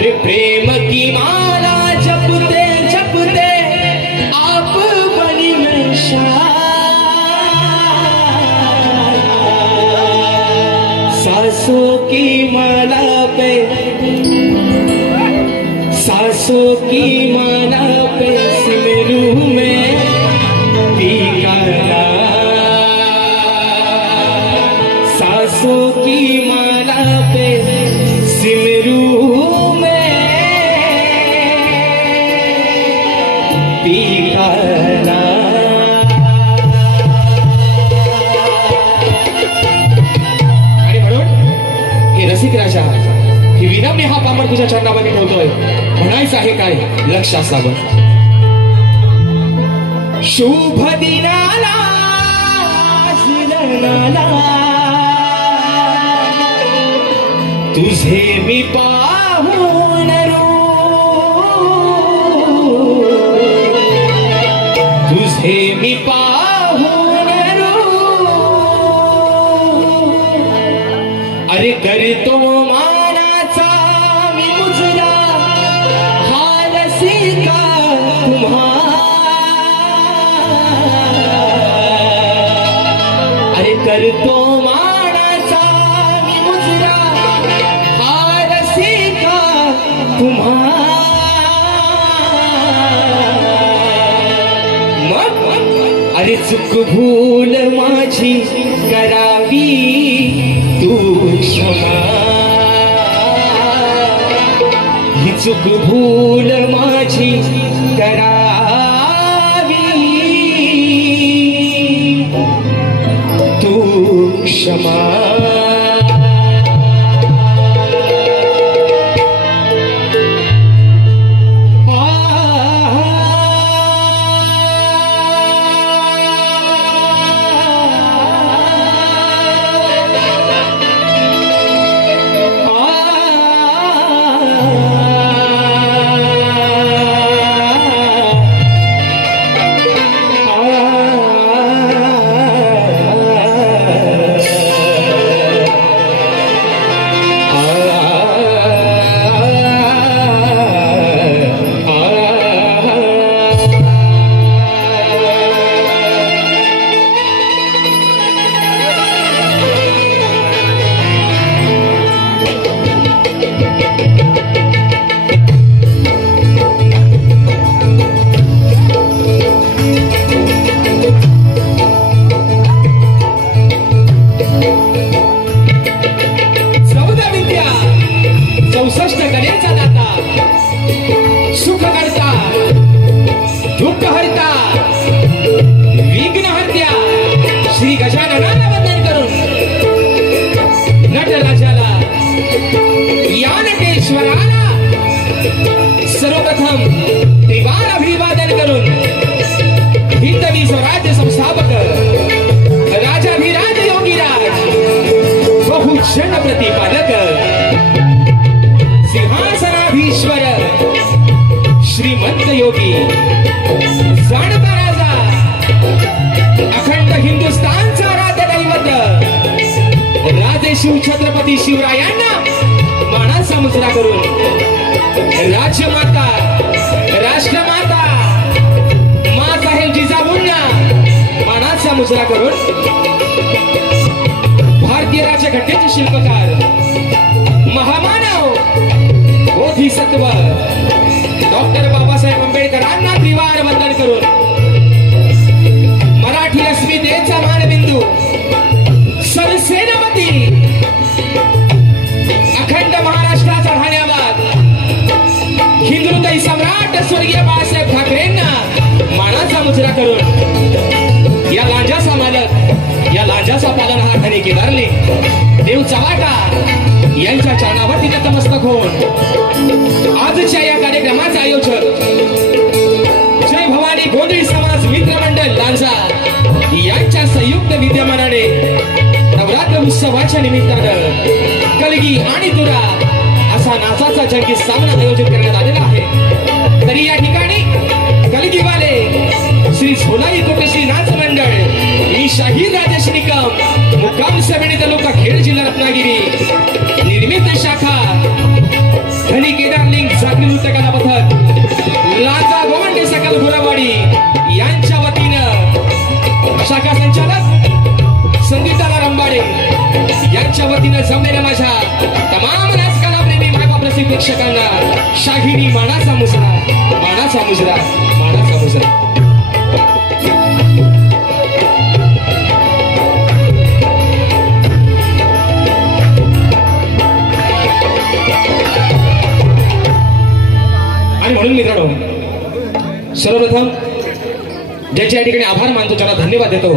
अरे प्रेम की माला जपते जपते आप बनी मैं सांसों की माला पे सांसों की माला पे सिमरू में पीकारा सांसों की माला पे सिमरू में पीकारा। आणि म्हणून हे रसिक राजा ही विनम्र हा पामर तुझ्या चरणामध्ये ठेवतोय. म्हणायचं आहे काय लक्ष असावं. शुभ दिनाला सिलनाला तुझे मी पाहून तुझे मी पाहून अरे करतो मानाचा मी मुजरा हालसी का तुम्हा अरे करतो मानाचा मी मुजरा हालसी का तुम्हा मग अरे चूक भूल माझी करावी तू क्षमा ही चूक भूल माझी करावी तू क्षमा. श्री गजाननाला वंदन करून नटराजाला या नटेश्वराला सर्वप्रथम त्रिवार अभिवादन करून हिंदवी स्वराज्य संस्थापक राजाधिराज योगीराज बहुजन प्रतिपादक सिंहासनाधीश्वर श्रीमंत योगी जाणता राजा अखंड हिंदुस्थानचा आराध्य दैवत राजे शिव छत्रपती शिवरायांना मानाचा मुजरा करून राज्यमाता राष्ट्रमाता माँसाहेब जिजाऊंना मानाचा मुजरा करून भारतीय राज्यघटनेचे शिल्पकार महामानव बोधिसत्व डॉक्टर बाबासाहेब आंबेडकरांना त्रिवार वंदन करून मराठी अस्मितेचा मानबिंदू सरसेनापती अखंड महाराष्ट्राचा धान्यवाद हिंदुहृदय सम्राट स्वर्गीय बाळासाहेब ठाकरेंना मानाचा मुजरा करून या लांजाचा मालक या लांजाचा पालनहार धनी केदारले देव चव्हाटा यांच्या चरणावरती नतमस्तक होऊन आजच्या या कार्यक्रमाचे आयोजक जय भवानी गोंधळी समाज मित्र मंडळ लांजा यांच्या संयुक्त विद्यमानाने नवरात्र उत्सवाच्या निमित्तानं कलगी आणि तुरा असा नाचाचा जंगी सामना आयोजित करण्यात आलेला आहे. तरी या ठिकाणी कलगीवाले श्री झोलाई कोटेश्री नाच मंडळ मी शाहीर राजेश निकम मुक्काम समिती तालुका खेड जिल्हा रत्नागिरी निर्मित शाखा धनी केदारले गर्दीवर जमलेल्या माझ्या तमाम राजकारणा प्रेमी मायबाप रसिक प्रेक्षकांना शाहिरी मानाचा मुजरा, मानाचा मुजरा, मानाचा मुजरा. आणि म्हणून मित्रांनो, सर्वप्रथम ज्यांच्या या ठिकाणी आभार मानतो, ज्यांना धन्यवाद देतो,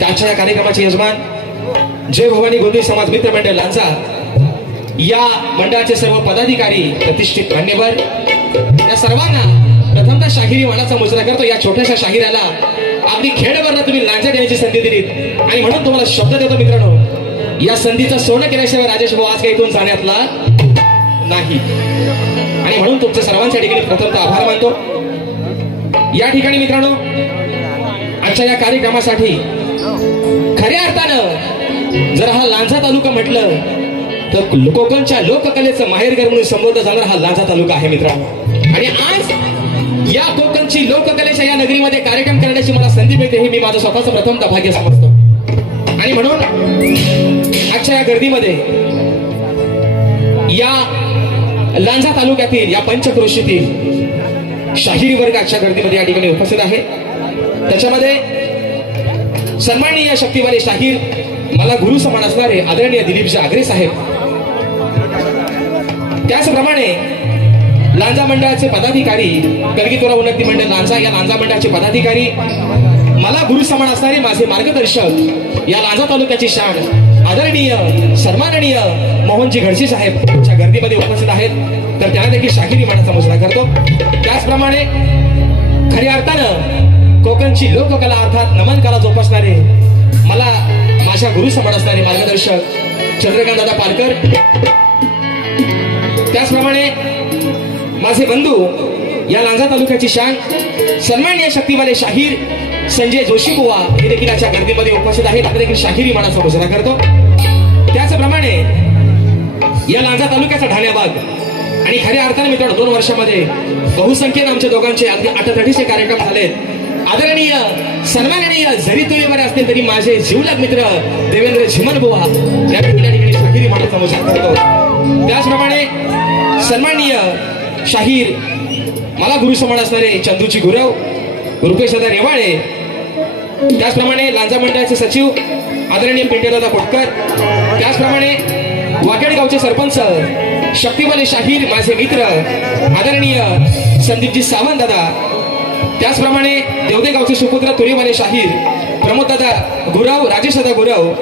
त्याच्या या कार्यक्रमाचे यजमान जय भवानी गोंदी समाज मित्र मंडळ लांजा, या मंडळाचे सर्व पदाधिकारी, प्रतिष्ठित मान्यवर, या सर्वांना प्रथमतः शाहिरी मानाचा मुजरा करतो. या छोट्याशा शाहिराला अगदी खेडभरला तुम्ही लांजा देण्याची संधी दिलीत आणि म्हणून तुम्हाला शब्द देतो मित्रांनो, या संधीचं सोनं केल्याशिवाय राजेश भाऊ आज काही इथून जाण्यातला नाही. आणि म्हणून तुमच्या सर्वांच्या ठिकाणी प्रथमतः आभार मानतो. या ठिकाणी मित्रांनो, आजच्या या कार्यक्रमासाठी खऱ्या अर्थानं जर हा लांजा तालुका म्हटलं तर कोकणच्या लोककलेचं माहेरघर म्हणून संबोधला जाणारा हा लांजा तालुका आहे मित्रांनो. आणि आज या कोकणची लोककलेच्या या नगरीमध्ये कार्यक्रम करण्याची मला संधी मिळते, हे मी माझं स्वतःचं प्रथमतः भाग्य समजतो. आणि म्हणून आजच्या या गर्दीमध्ये या लांजा तालुक्यातील या पंचक्रोशीतील शाहिरी वर्ग आजच्या गर्दीमध्ये या ठिकाणी उपस्थित आहे. त्याच्यामध्ये सन्माननीय शक्तिवाले शाहीर, मला गुरु समान असणारे आदरणीय दिलीप आगरे साहेब, त्याचप्रमाणे लांजा मंडळाचे पदाधिकारी, कलगीतोरा उन्नती मंडळ लांजा, या लांजा मंडळाचे पदाधिकारी, मला गुरु समान असणारे माझे मार्गदर्शक, या लांजा तालुक्याची शान आदरणीय सन्माननीय मोहनजी घडशी साहेब च्या गर्दीमध्ये उपस्थित आहेत. तर त्यांना देखील शाहिरी मानाचा मुजरा करतो. त्याचप्रमाणे खऱ्या अर्थानं कोकणची लोककला अर्थात नमन कला जोपासणारे, मला माझ्या गुरु समान असणारे मार्गदर्शक चंद्रकांत दादा पालकर, त्याचप्रमाणे माझे बंधू या लांजा तालुक्याची शान सन्माननीय शक्तिवाले शाहीर संजय जोशी बुवा हे देखील याच्या गर्दीमध्ये उपस्थित आहेत. आता देखील शाहिरी मानाचा मुजरा करतो. त्याचप्रमाणे या लांजा तालुक्याचा ठाण्याबाग आणि खऱ्या अर्थाने मित्रांनो 2 वर्षामध्ये बहुसंख्येने आमच्या दोघांचे अगदी अटतटीचे कार्यक्रम झालेत. आदरणीय सन्माननीय जरी तुम्ही बरे असतील तरी माझे जीवलग मित्र देवेंद्र झिमन बुवा या ठिकाणी शाहिरी मानाचा मुजरा करतो. त्याचप्रमाणे सन्माननीय शाहीर, मला गुरु समान असणारे चंदूची गुरव रुपेश दादा रेवाळे, त्याचप्रमाणे लांजा मंडळाचे सचिव आदरणीय पिंटेदादा कोटकर, त्याचप्रमाणे वाकेडगावचे सरपंच शक्तिवाले शाहीर माझे मित्र आदरणीय संदीपजी सावंत दादा, त्याचप्रमाणे देवदेगावचे सुपुत्र तुरेवाले शाहीर प्रमोद दादा गुरव, राजेश दादा गुरव,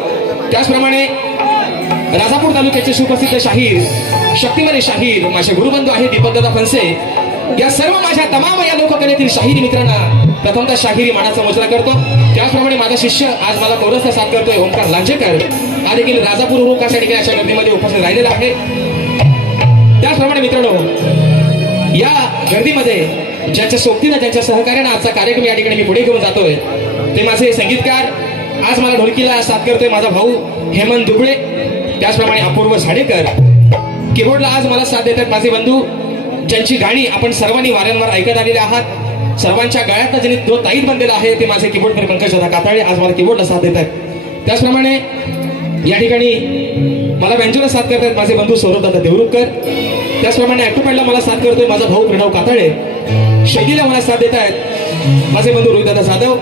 त्याचप्रमाणे राजापूर तालुक्याचे सुप्रसिद्ध शाहीर शक्तिवाले शाहीर माझे गुरुबंधू आहे दीपक दादा फनसे. या सर्व माझ्या तमाम या लोककलेतील शाहिरी मित्रांना प्रथमतः शाहिरी मानाचा मुजरा करतो. त्याचप्रमाणे माझा शिष्य आज मला कोरसचा साथ करतोय ओंकार लांजेकर, हा देखील राजापूर उरुकासाठी अशा गर्दीमध्ये उपस्थित राहिलेला आहे. त्याचप्रमाणे मित्रांनो, या गर्दीमध्ये ज्यांच्या सोबतीनं ज्यांच्या सहकार्यानं आजचा कार्यक्रम या ठिकाणी मी पुढे घेऊन जातोय ते माझे संगीतकार, आज मला ढोलकीला साथ करतोय माझा भाऊ हेमंत दुबळे, त्याचप्रमाणे अपूर्व झाडेकर, कीबोर्डला आज मला साथ देतात माझे बंधू ज्यांची गाणी आपण सर्वांनी वारंवार ऐकत आलेले आहात. सर्वांच्या गळ्यातला ज्यांनी जो ताईत बनलेला आहे ते माझे कीबोर्डकर पंकज दादा काताळे आज मला कीबोर्डला साथ देतात. त्याचप्रमाणे या ठिकाणी मला बँजोला साथ करतात माझे बंधू सौरभ दादा देवरुखकर, त्याचप्रमाणे ऍक्टोपॅडला मला साथ करतोय माझा भाऊ प्रणव काताळे, शैलीला मला साथ देत आहेत माझे बंधू रोहित दादा जाधव.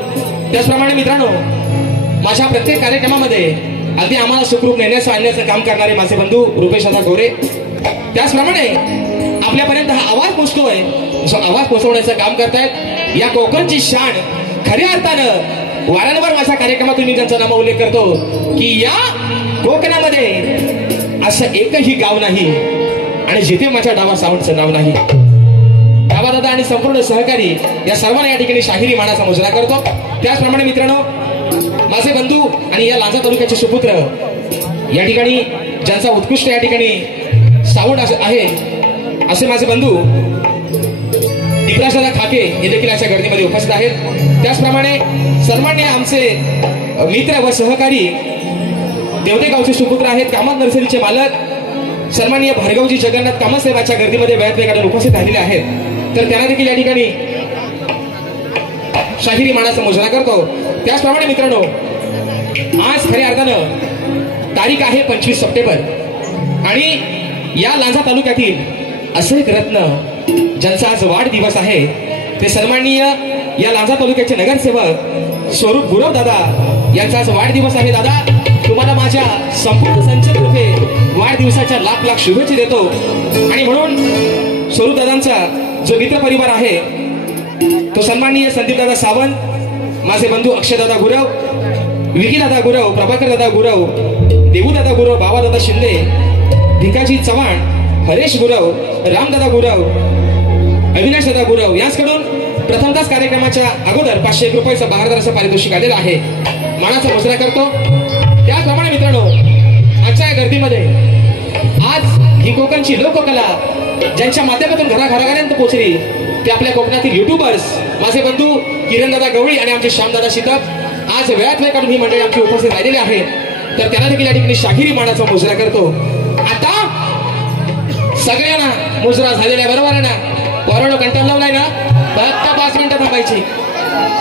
त्याचप्रमाणे मित्रांनो, माझ्या प्रत्येक कार्यक्रमामध्ये अगदी आम्हाला सुखरूप नेण्याचं आणण्याचं काम करणारे माझे बंधू रुपेश दादा गोरे, त्याचप्रमाणे आपल्यापर्यंत हा आवाज पोहोचतोय, जो आवाज पोहोचवण्याचं काम करतायत या कोकणची शान. खऱ्या अर्थानं वारंवार माझ्या कार्यक्रमातून मी त्यांचा नाम उल्लेख करतो की या कोकणामध्ये असं एकही गाव नाही आणि जिथे माझ्या डावा सावंतचं नाव नाही. डावा दादा आणि संपूर्ण सहकारी या सर्वांना या ठिकाणी शाहिरी मानाचा मुजरा करतो. त्याचप्रमाणे मित्रांनो, माझे बंधू आणि या लांजा तालुक्याचे सुपुत्र या ठिकाणी ज्यांचा उत्कृष्ट या ठिकाणी सावंत आहे असे माझे बंधू दीपराज दादा खाके हे देखील अशा गर्दीमध्ये उपस्थित आहेत. त्याचप्रमाणे सन्माननीय आमचे मित्र व सहकारी देवदेगावचे सुपुत्र आहेत कामत नर्सरीचे मालक सन्माननीय भार्गवजी जगन्नाथ कामतसाहेबांच्या गर्दीमध्ये वेळात वेळ काढून उपस्थित राहिलेले आहेत. तर त्यांना देखील या ठिकाणी शाहिरी मानाचा मुजरा करतो. त्याचप्रमाणे मित्रांनो, आज खऱ्या अर्थानं तारीख आहे 25 सप्टेंबर आणि या लांजा तालुक्यातील असं एक रत्न ज्यांचा आज वाढदिवस आहे ते सन्माननीय या लांजा तालुक्याचे नगरसेवक स्वरूप गुरव दादा यांचा आज वाढदिवस आहे. दादा, तुम्हाला माझ्या संपूर्ण संचतर्फे वाढदिवसाच्या लाख लाख शुभेच्छा देतो. आणि म्हणून स्वरूप दादांचा जो मित्र परिवार आहे तो सन्माननीय संदीप दादा सावंत, माझे बंधू अक्षय दादा गुरव, विकी दादा गुरव, प्रभाकर दादा गुरव, देवू दादा गुरव, बाबा दादा शिंदे, भिकाजी चव्हाण, हरेश गुरव, रामदादा गुरव, अविनाश दादा गुरव यांच्याकडून प्रथमतःच कार्यक्रमाच्या अगोदर 501 रुपयाचं बहारदार असं पारितोषिक आलेलं आहे. मानाचा मुजरा करतो. त्याचप्रमाणे मित्रांनो, आजच्या या गर्दीमध्ये आज ही कोकणची लोककला ज्यांच्या माध्यमातून घराघरापर्यंत पोहोचली ते आपल्या कोकणातील युट्यूबर्स माझे बंधू किरणदादा गवळी आणि आमचे श्यामदादा शितक आज वेळात वेळ काढून ही मंडळी आमची उपस्थित राहिलेली आहे. तर त्यांना देखील या ठिकाणी शाहिरी मानाचा मुजरा करतो. आता सगळ्यांना मुजरा झालेला बरोबर आहे ना? पोरांनो कंटाळा लावलाय ना? फक्त 5 मिनिटं थांबायची,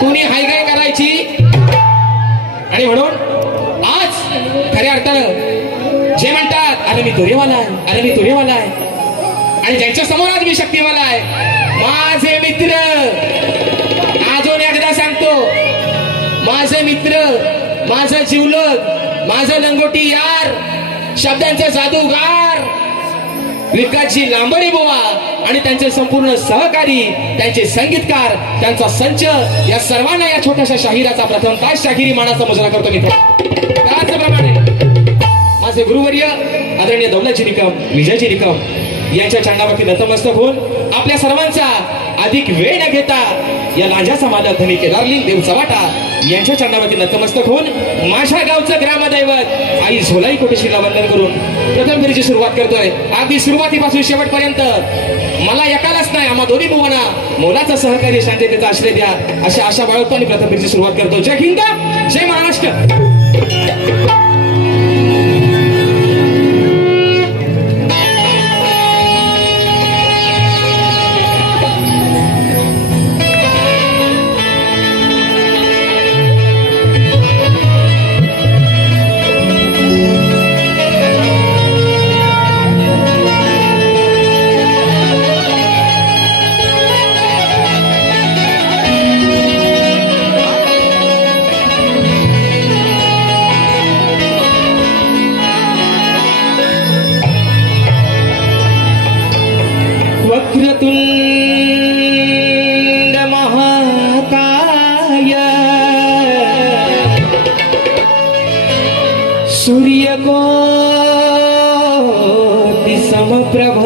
कोणी हायगाय करायची. आणि म्हणून आज खऱ्या अर्थानं जे म्हणतात अरे मी तुरेवाला आहे, अरे मी तुरेवाला आहे, आणि ज्यांच्या समोर आज मी शक्तीवाला आहे, माझे मित्र, अजून एकदा सांगतो, माझे मित्र, माझं जिवलग, माझं लंगोटी यार, शब्दांचे जादूगार विकासजी लांबडे बुवा आणि त्यांचे संपूर्ण सहकारी, त्यांचे संगीतकार, त्यांचा संच, या सर्वांना या छोट्याशा शाहिराचा प्रथम तास शाहिरी मानाचा मुजरा करतो मित्र. त्याचप्रमाणे माझे गुरुवर्य आदरणीय दौलतजी निकम, विजयजी निकम यांच्या चरणावरती नतमस्तक होऊन आपल्या सर्वांचा अधिक वेळ न घेता या लांजाचा मालक धनी केदारलिंग देव चव्हाटा यांच्या चरणावरती नतमस्तक होऊन माझ्या गावचं ग्रामदैवत आई झोलाई कोटेश्वरीला वंदन करून प्रथम फेरीची सुरुवात करतोय. अगदी सुरुवातीपासून शेवटपर्यंत मला एकालाच नाही, आम्हा दोन्ही मुलांना मोलाचं सहकार्य, शांततेचा आश्रय द्या अशी आशा बाळगतो आणि प्रथम फेरीची सुरुवात करतो. जय हिंद, जय महाराष्ट्र. वक्रतुंड महाकाय सूर्यकोटि समप्रभ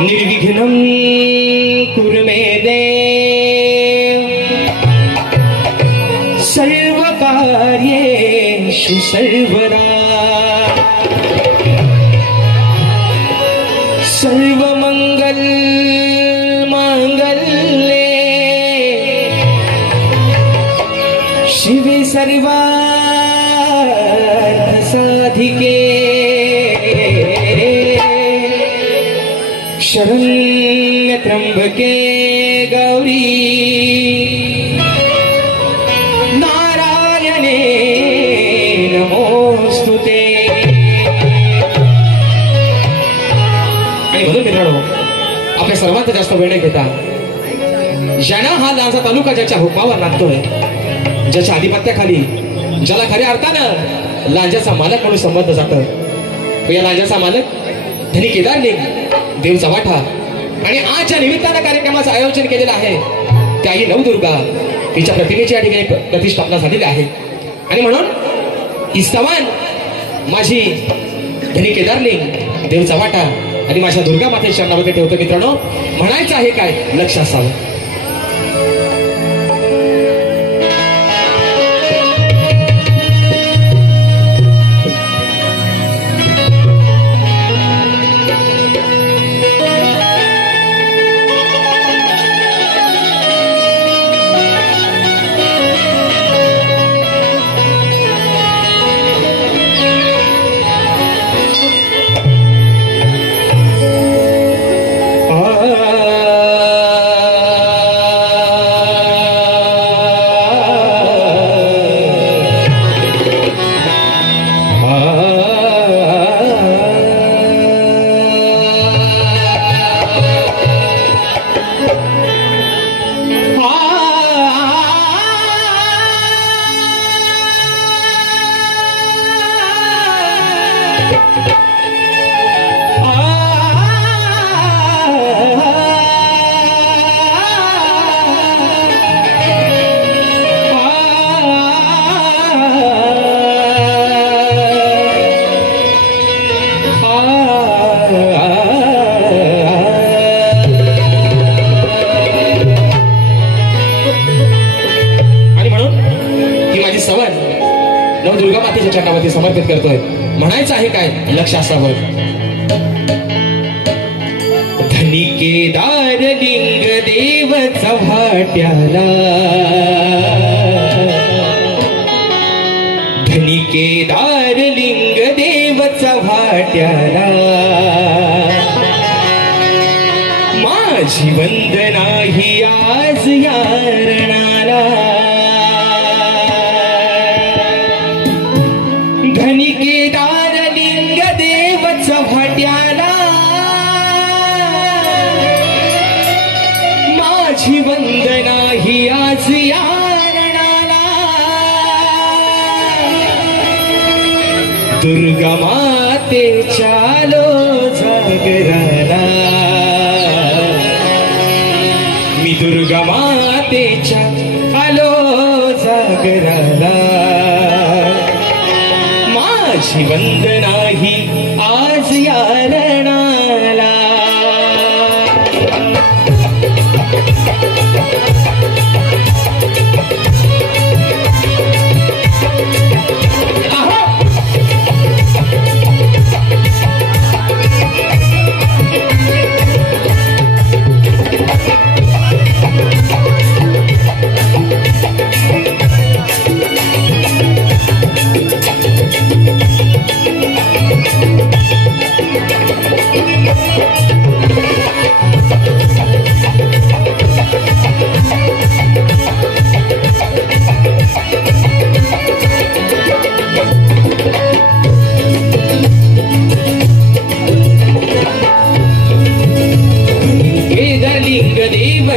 निर्विघ्नं कुरु मे देव सर्वकार्येषु सर्वदा सर्वमंगल मांगल्ये शिवे सर्वार्थ साधिके शरण्य त्र्यंबके गौरी नारायणे नमोस्तुते. आणि म्हणून मित्रांनो, आपल्या सर्वांचा जास्त वेळ न घेता ज्यानं हा लांजा तालुका ज्याच्या हुकमावर नांदतोय, ज्याच्या आधिपत्याखाली, ज्याला खऱ्या अर्थानं लांजाचा मालक म्हणून संबंध जातं, तो या लांजाचा मालक धनी केदारलिंग देव चव्हाटा. आणि आज ज्या निमित्तानं कार्यक्रमाचं आयोजन केलेलं आहे त्या आई नवदुर्गा तिच्या प्रतिमेची या ठिकाणी प्रतिष्ठापना झालेली आहे. आणि म्हणून ही स्तवन माझी धनी केदारलिंग देव चव्हाटा आणि माझ्या दुर्गा मातेच्या चरणावरती ठेवतो. मित्रांनो, म्हणायचं आहे काय, लक्ष असावं. दुर्गा मातेच्या चरणावरती समर्पित करतोय. म्हणायचं आहे काय, लक्ष असावं. धनी केदार लिंग देव चव्हाट्याला, धनी केदार लिंग देव चव्हाट्याला, माझी वंदना ही आज या रणाला. धनी केदार लिंग देव चव्हाट्याला, माझी वंदना ही आज या रणाला. दुर्गा माते चालो जागराला, मी दुर्गा मातेच्या आलो जागराला. माझी वंदना ही आज या रणाला.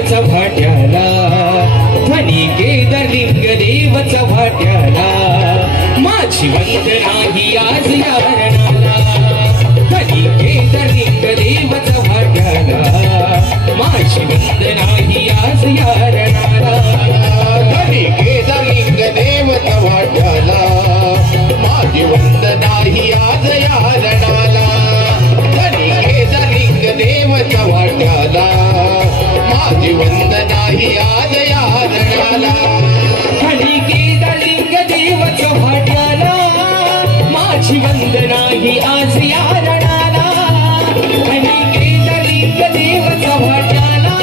चव्हाट्याला, धनी केदार लिंग देव चव्हाट्याला, माझी वंदना ही आज या रणाला. धनी केदार लिंग देव चव्हाट्याला, माझी वंदना ही आज या रणाला. धनी केदार लिंग देव चव्हाट्याला, माझी वंदना ही आज या रणाला. धनी केदार लिंग देव चव्हाट्याला, माझी वंदना ही आज या रणाला. धनी केदार लिंग देव चव्हाट्याला, माझी वंदना ही आज या रणाला. धनी केदार लिंग देव चव्हाट्याला,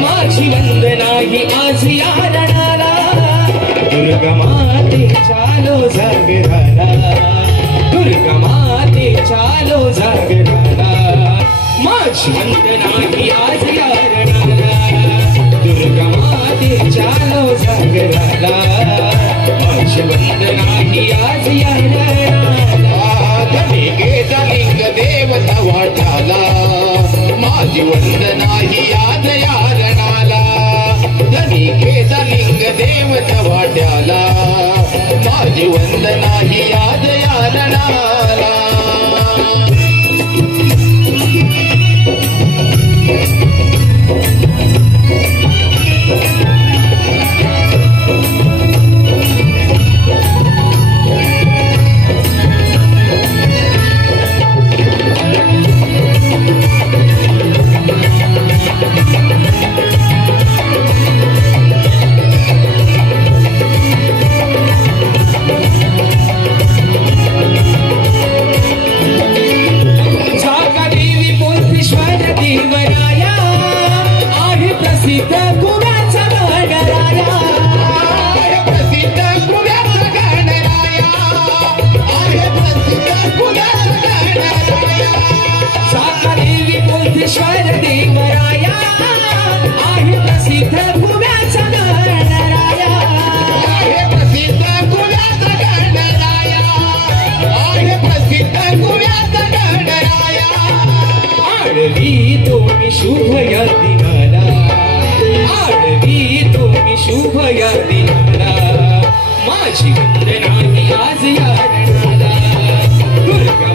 माझी वंदना ही आज या रणाला. दुर्गा माते चालो जागराला, दुर्गा माते चालो जागराला, माझी वंदना ही आज या रणाला. दुर्गा माते चालो जागराला, माझी वंदना ही आज या रणाला. धनी केदार लिंग देव चव्हाट्याला, माझी वंदना ही आज या रणाला. धनी केदार लिंग देव चव्हाट्याला, माझी वंदना ही आज या रणाला. तुम्ही शुभ या दिनाला, आडवी तुम्ही शुभ या दिनाला, माझी वंदना ही आज या रणाला. दुर्गा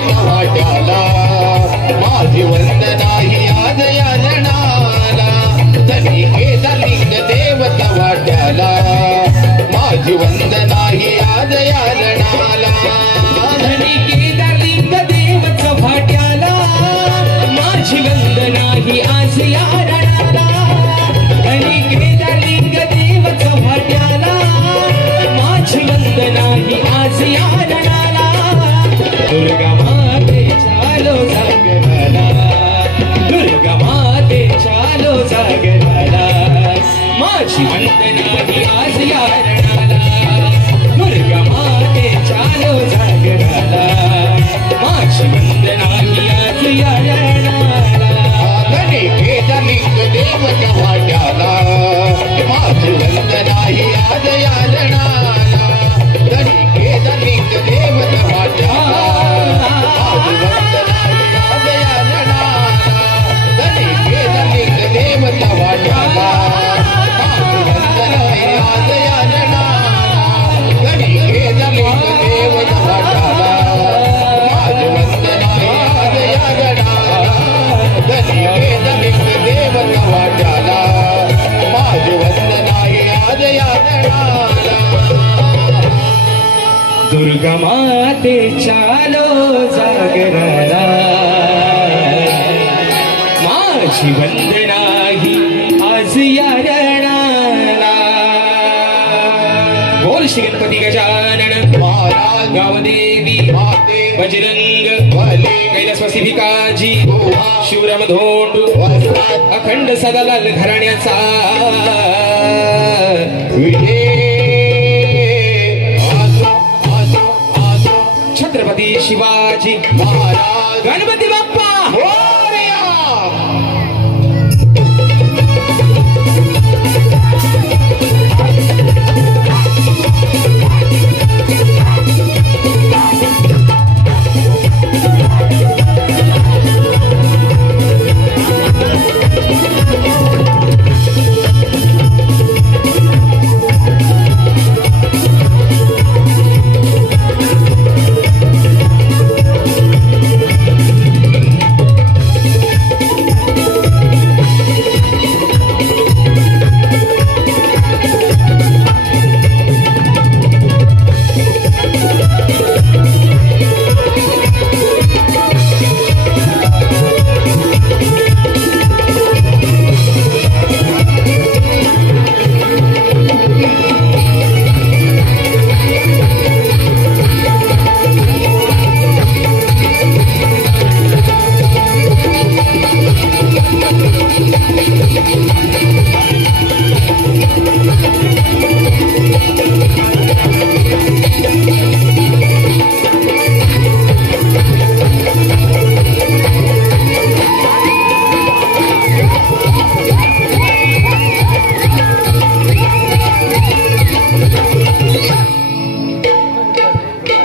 देवता वाट्याला माझी वंदना ही आज या जनाला धनी केदारलिंग देवता वाट्याला माझी वंदना ही आज या जनाला धनी केदारलिंग देवता वाट्याला माझी वंदना ही आज या रणाला धनी केदारलिंग देवता वाट्याला माझी वंदना ही आज या रणाला दुर्गा माते चालो जागराला दुर्गा माते चालो जागराला माझी वंदना ही आज या रणाला दुर्गा माते चालो जागराला माझी वंदना ही आज या रणाला धनी केदारलिंग देवता वाट्याला माझी वंदना ही आज या जनाला धनी केदारलिंग देवता वाट्याला माझी वंदना ही आज या जनाला धनी केदारलिंग देवता वाट्याला माझी वंदना ही आज या जनाला धनी केदारलिंग देवता वाट्याला माझी वंदना ही आज या जनाला धनी केदारलिंग देवता वाट्याला माझी वंदना ही आज या जनाला दुर्गा माते चालो जागराला माझी वंदना ही आज या रणाला बोल श्री गणपती गजानन महाराज गावदेवी माते बजरंग भले कैलासवासी भिकाजी गुहा शिवराम धोंड वस्त्रात अखंड सदालाल घराण्याचा विजय आसो आसो आसो छत्रपती शिवाजी महाराज गणपती बाप्पा मोरया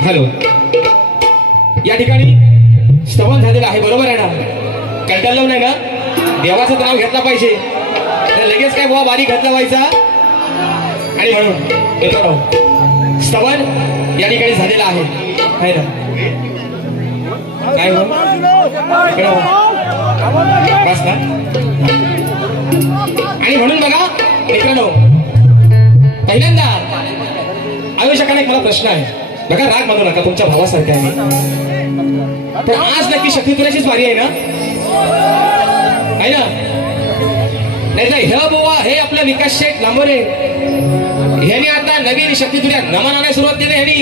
हॅलो या ठिकाणी स्तवन झालेलं आहे बरोबर आहे ना कंटाळलो नाही ना देवाचं नाव घेतलं पाहिजे तर लगेच काय बुवा बारीक घातला व्हायचा आणि म्हणून येतो राहू स्तवन या ठिकाणी झालेलं आहे ना काय हो इकडे हो. बस ना आणि म्हणून बघा मित्रांनो पहिल्यांदा आयुष्याकडे एक मला प्रश्न आहे बघा राग मानू नका तुमच्या भावासारखा आहे पण आज नक्की शक्ती तुझ्याचीच वारी आहे ना नाही तर हे बुवा हे आपलं विकास शेठ लांबोरे ह्यानी आता नवीन शक्ती तुझ्या नमनाने सुरुवात केली ह्यानी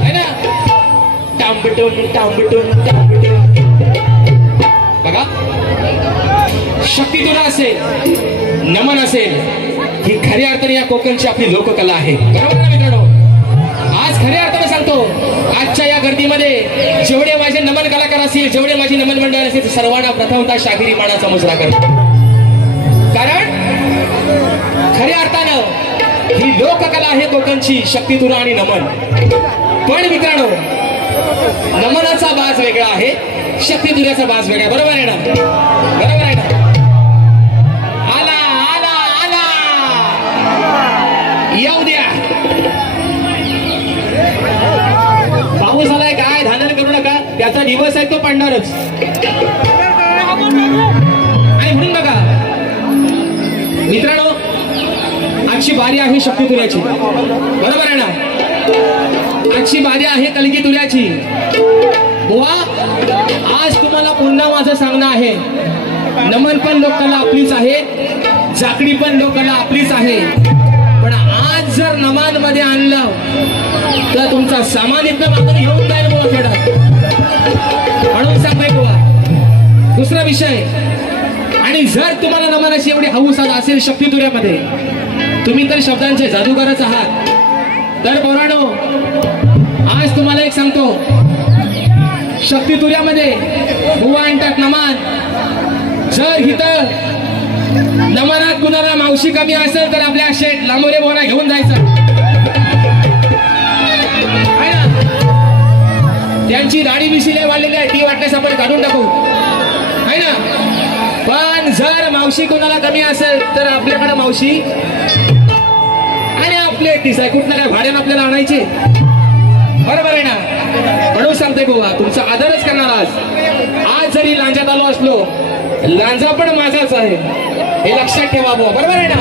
है ना टांबटून टांबटून टांबटून बघा शक्ती तुला असेल नमन असेल ही खऱ्या अर्थाने या कोकणची आपली लोककला आहे बरोबर ना मित्रांनो आज खऱ्या अर्थाने सांगतो आजच्या या गर्दीमध्ये जेवढे माझे नमन कलाकार असतील जेवढे माझी नमन मंडळ असेल सर्वांना प्रथमतः शाहिरी मानाचा मुजरा करतो कारण खऱ्या अर्थानं ही लोककला आहे कोकणची शक्ती तुरा आणि नमन पण मित्रांनो नमनाचा बाज वेगळा आहे शक्ती तुऱ्याचा बाज वेगळा बरोबर आहे ना बरोबर आहे ना आला आला आला येऊ द्या पाऊस आलाय काय धांदल करू नका ज्याचा दिवस आहे तो पाडणारच. आणि म्हणून बघा मित्रांनो, आजची बारी आहे शक्ती तुऱ्याची, बरोबर आहे ना? आजची बारी आहे कलगी तुऱ्याची. बुवा, आज तुम्हाला पुन्हा माझं सांगणं आहे, नमन पण लोकांना आपलीच आहे, जाकडी पण लोकांना आपलीच आहे. पण आज जर नमान मध्ये आणलं तर तुमचा सामान इथं मात्र घेऊन जाईल बुवा खेळात. म्हणून सांगतोय बुवा दुसरा विषय. आणि जर तुम्हाला नमनाची एवढी हौस असेल शक्ती तुऱ्यामध्ये, तुम्ही तर शब्दांचे जादूगारच आहात. तर पोरांनो, आज तुम्हाला एक सांगतो, शक्ती तुऱ्यामध्ये बुवा आणतात नमान. जर इथं नमनात कुणाला मावशी कमी असेल तर आपल्या शेठ लांबोरे बोरा घेऊन जायचं. त्यांची दाढी बिशीले वाढलेली आहे, ती वाटल्यास आपण काढून टाकू, आहे ना? पण जर मावशी कुणाला कमी असेल तर आपल्याकडे मावशी आणि आपले तीस आहे, कुठलं काय भाड्यानं आपल्याला आणायचे, बरोबर आहे ना? म्हणून सांगते बुवा, तुमचा आदरच करणार. आज जरी लांजात आलो असलो, लांजा पण माझाच आहे हे लक्षात ठेवा बुवा, बरोबर आहे ना?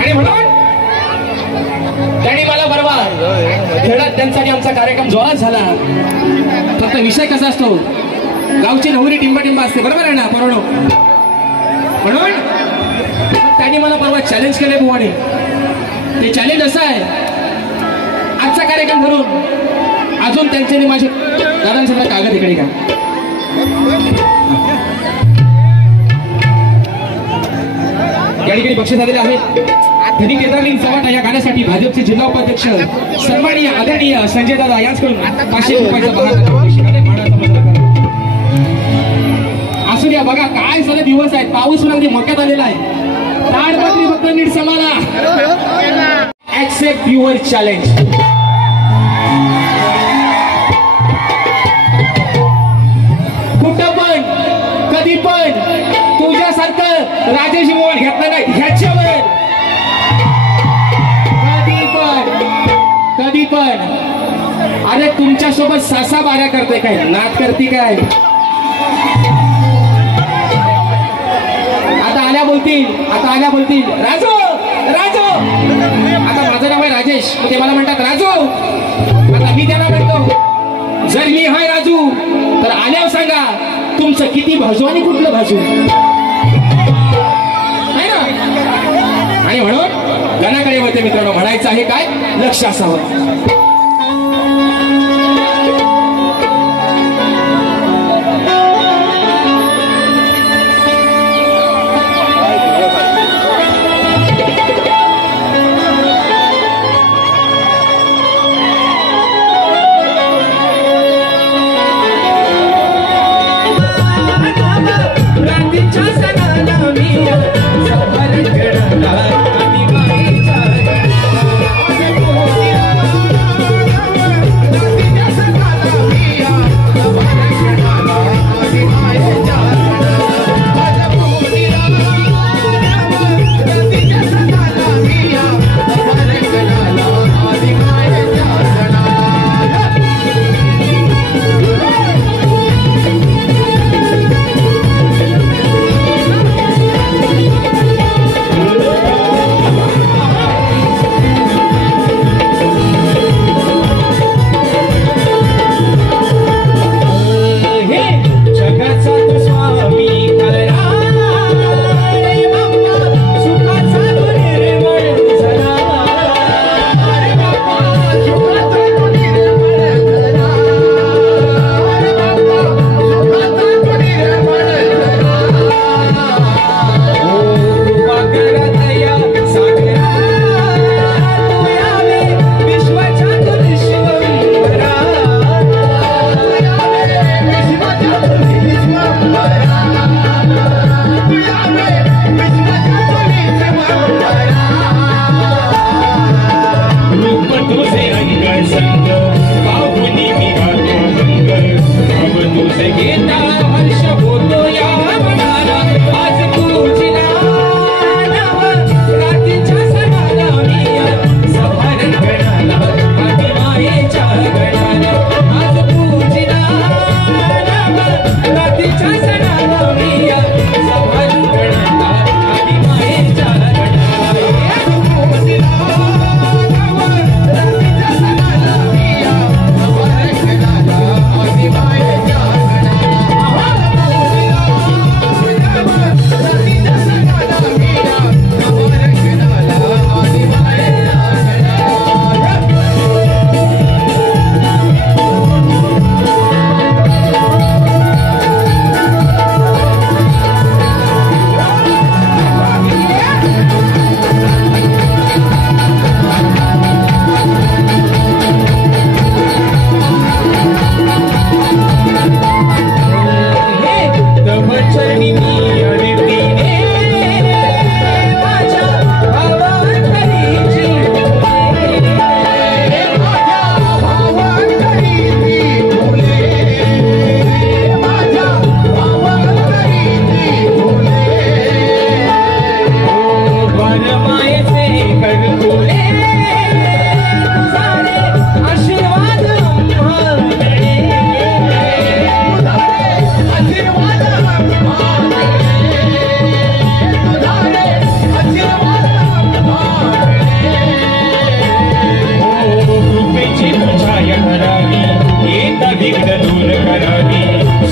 आणि म्हणून त्यांनी मला बरोबर खेळात त्यांचा आमचा कार्यक्रम जोरात झाला. फक्त विषय कसा असतो, गावची नवरी टिंबा असते, बरोबर आहे ना पोरांनो? म्हणून त्यांनी मला परवा चॅलेंज केले बुवाने. ते चॅलेंज असं आहे, आजचा कार्यक्रम धरून अजून त्यांच्यानी माझे दादांसमोर कागद इकडे का या ठिकाणी बक्षीस आलेले आहे. धनी केदारलिंग चव्हाण या गाण्यासाठी भाजपचे जिल्हा उपाध्यक्ष सन्माननीय आदरणीय संजय दादा यांच्याकडून 500 रुपयाचा असू द्या. बघा काय सारे दिवस आहेत, पाऊस पण अगदी मोठ्यात आलेला आहे. ताडपत्री फक्त नीट समाला. Accept your challenge. कुठं पण कधी पण तुझ्यासारखं राजेश मोहन घेतलं नाही ह्याच्यावर. कधी पण अरे तुमच्यासोबत सासा बाऱ्या करते काय, नाक करते काय? आता आल्या बोलतील राजू राजू. आता माझं नाव आहे राजेश, ते मला म्हणतात राजू. आता मी त्यांना म्हणतो, जर मी हाय राजू तर आल्यावर सांगा तुमचं किती भाजू आणि कुठलं भाजू, आहे ना? आणि म्हणून गाण्याकडे होते मित्रांनो, म्हणायचं आहे काय, लक्ष असावं. विघ्न दूर करावी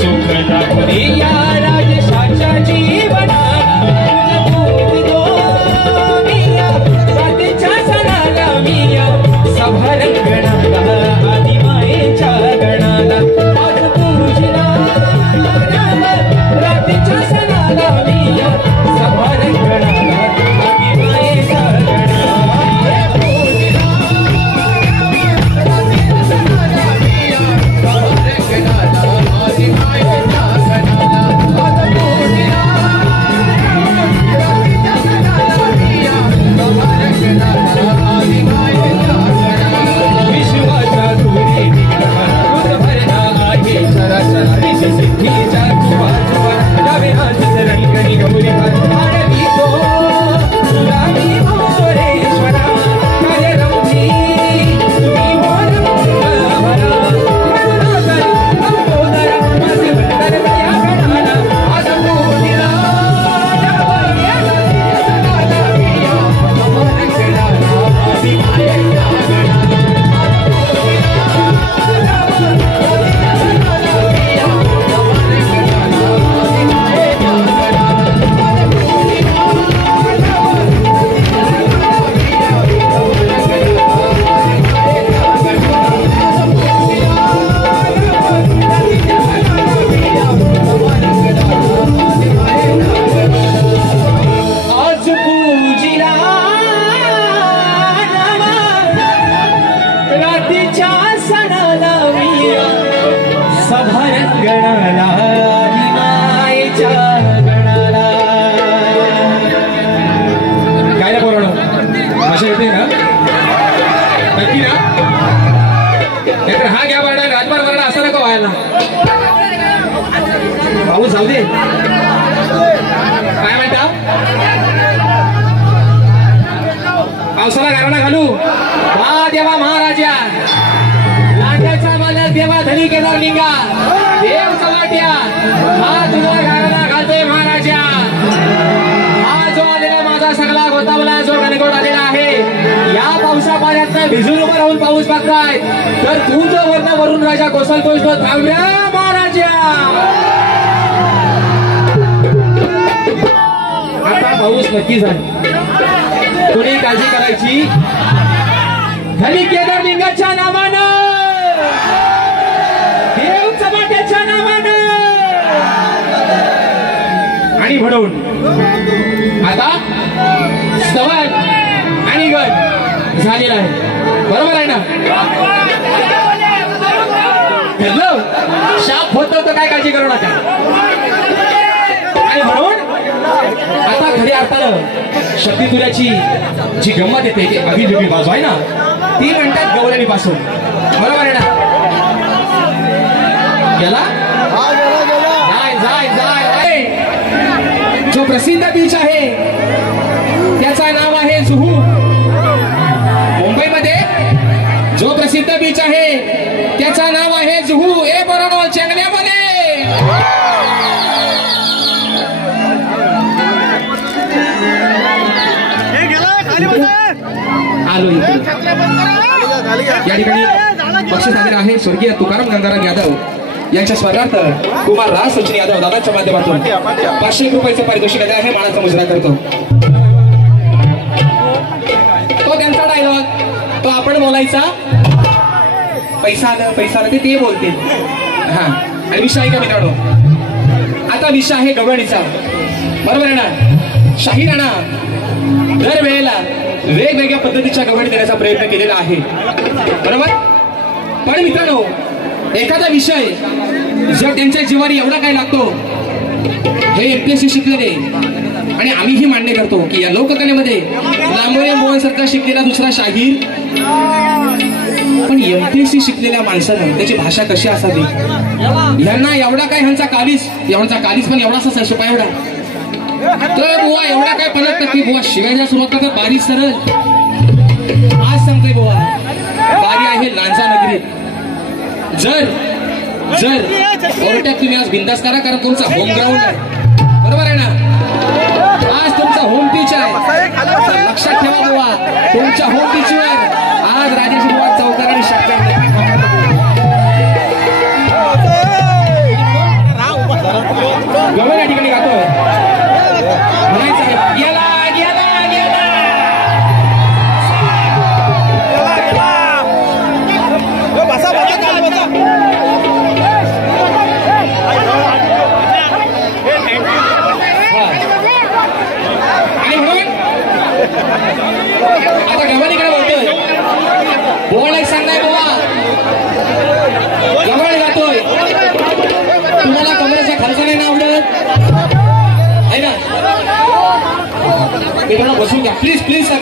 सुख दाखवी या राजेशाच्या जीवना सभारंगणाला आदिमायेच्या गणाला आज पूजिला रात्रीच्या सणाला मिया सभारंगणाला आदिमायेच्या गणाला पूजिला रात्रीच्या सणाला मिया सभारंगणाला आदिमायेच्या गणाला आज पूजिला रात्रीच्या सणाला मिया सभारंगणाला आदिमायेच्या विश्वाचा तुरी भरला आहे चराचराची सिद्धीच्या तुझ्या डावे हात रंगणी गौरी आडवी तो रामी मोरेश्वरा कार्य रंगी तुम्ही मोर भरा करुणाकर लंबोदर माझे वंदन या गणाला आज पूजिला सभारंगणाला आदिमायेच्या गणाला काय ना बोलणं भाषा येते ना नक्की ना नाहीतर हा घ्या बारडा राजभार बारडा असा नको व्हायला पाऊस जाऊ दे काय म्हणता पावसाला गारणा घालू वा देवा महाराजा लांड्याचा मला देवा धनी केदार लिंगा देव चव्हाट्या हा तुझा घराला घालतोय महाराजा हा जो आलेला माझा सगळा गोतावला जो गणगोट आलेला आहे या पावसा पाण्यात भिजून उभं राहून पाऊस बघताय तर तू जो वरून राजा कोसळतोय तो थांबल्या महाराजा आता पाऊस नक्की झाला कोणी काळजी करायची धनी केदार लिंगाच्या नावानं देव चव्हाट्याच्या नावानं आणि म्हणून आता स्तवन आणि गण झालेला आहे बरोबर आहे ना ठरलं शाप होत तर काय काळजी करू नका आणि म्हणून आता खऱ्या अर्थानं शक्ती तुऱ्याची जी गंमत येते ती अभिलिपी बाजू आहे ना ती म्हणतात गवळणी पासून बरोबर आहे ना गेला जाय जाय जो प्रसिद्ध बीच आहे त्याचा नाव आहे जुहू मुंबईमध्ये जो प्रसिद्ध बीच आहे त्याचा नाव आहे जुहू ए बरोबर चेंगल्यामध्ये आलो या ठिकाणी बक्षीस आलेलं आहे स्वर्गीय तुकाराम गंगाराम यादव यांच्या स्मरणार्थ कुमार राज सचिन यादव दादाच्या माध्यमातून 500 रुपयाचे पारितोषिक आहे मानाचा मुजरा करतो तो त्यांचा डायलॉग तो आपण बोलायचा पैसा आला ते बोलतील हा आणि विषय आहे का मित्रांनो आता विषय आहे गवळणीचा बरोबर आहे ना शाही राणा दर वेळेला वेगवेगळ्या पद्धतीच्या गवळणी देण्याचा प्रयत्न केलेला आहे बरोबर पण मित्रांनो एखादा विषय जर त्यांच्या जीवारी एवढा काय लागतो हे MPSC शिकलेले आणि आम्हीही मान्य करतो की या लोककलेमध्ये लांबोरे मोहन सारखा शिकलेला दुसरा शाहीर पण MPSC शिकलेल्या माणसानं त्याची भाषा कशी असावी यांना एवढा काय ह्यांचा कालीस पण एवढासा शिपाय एवढा तर बुवा एवढा काय पलट की बुवा शिवायला सुरुवात करतात बारीक सरळ आज सांगतोय बुवा बारी आहे लांजा नगरीत जर कोर्टात तुम्ही आज बिंदास करा कारण तुमचा होम ग्राउंड आहे बरोबर आहे ना आज तुमचा होम पिच आहे लक्षात ठेवा बुवा तुमच्या होम पिचवर आज राजेश बुवा चौकार आणि षटकार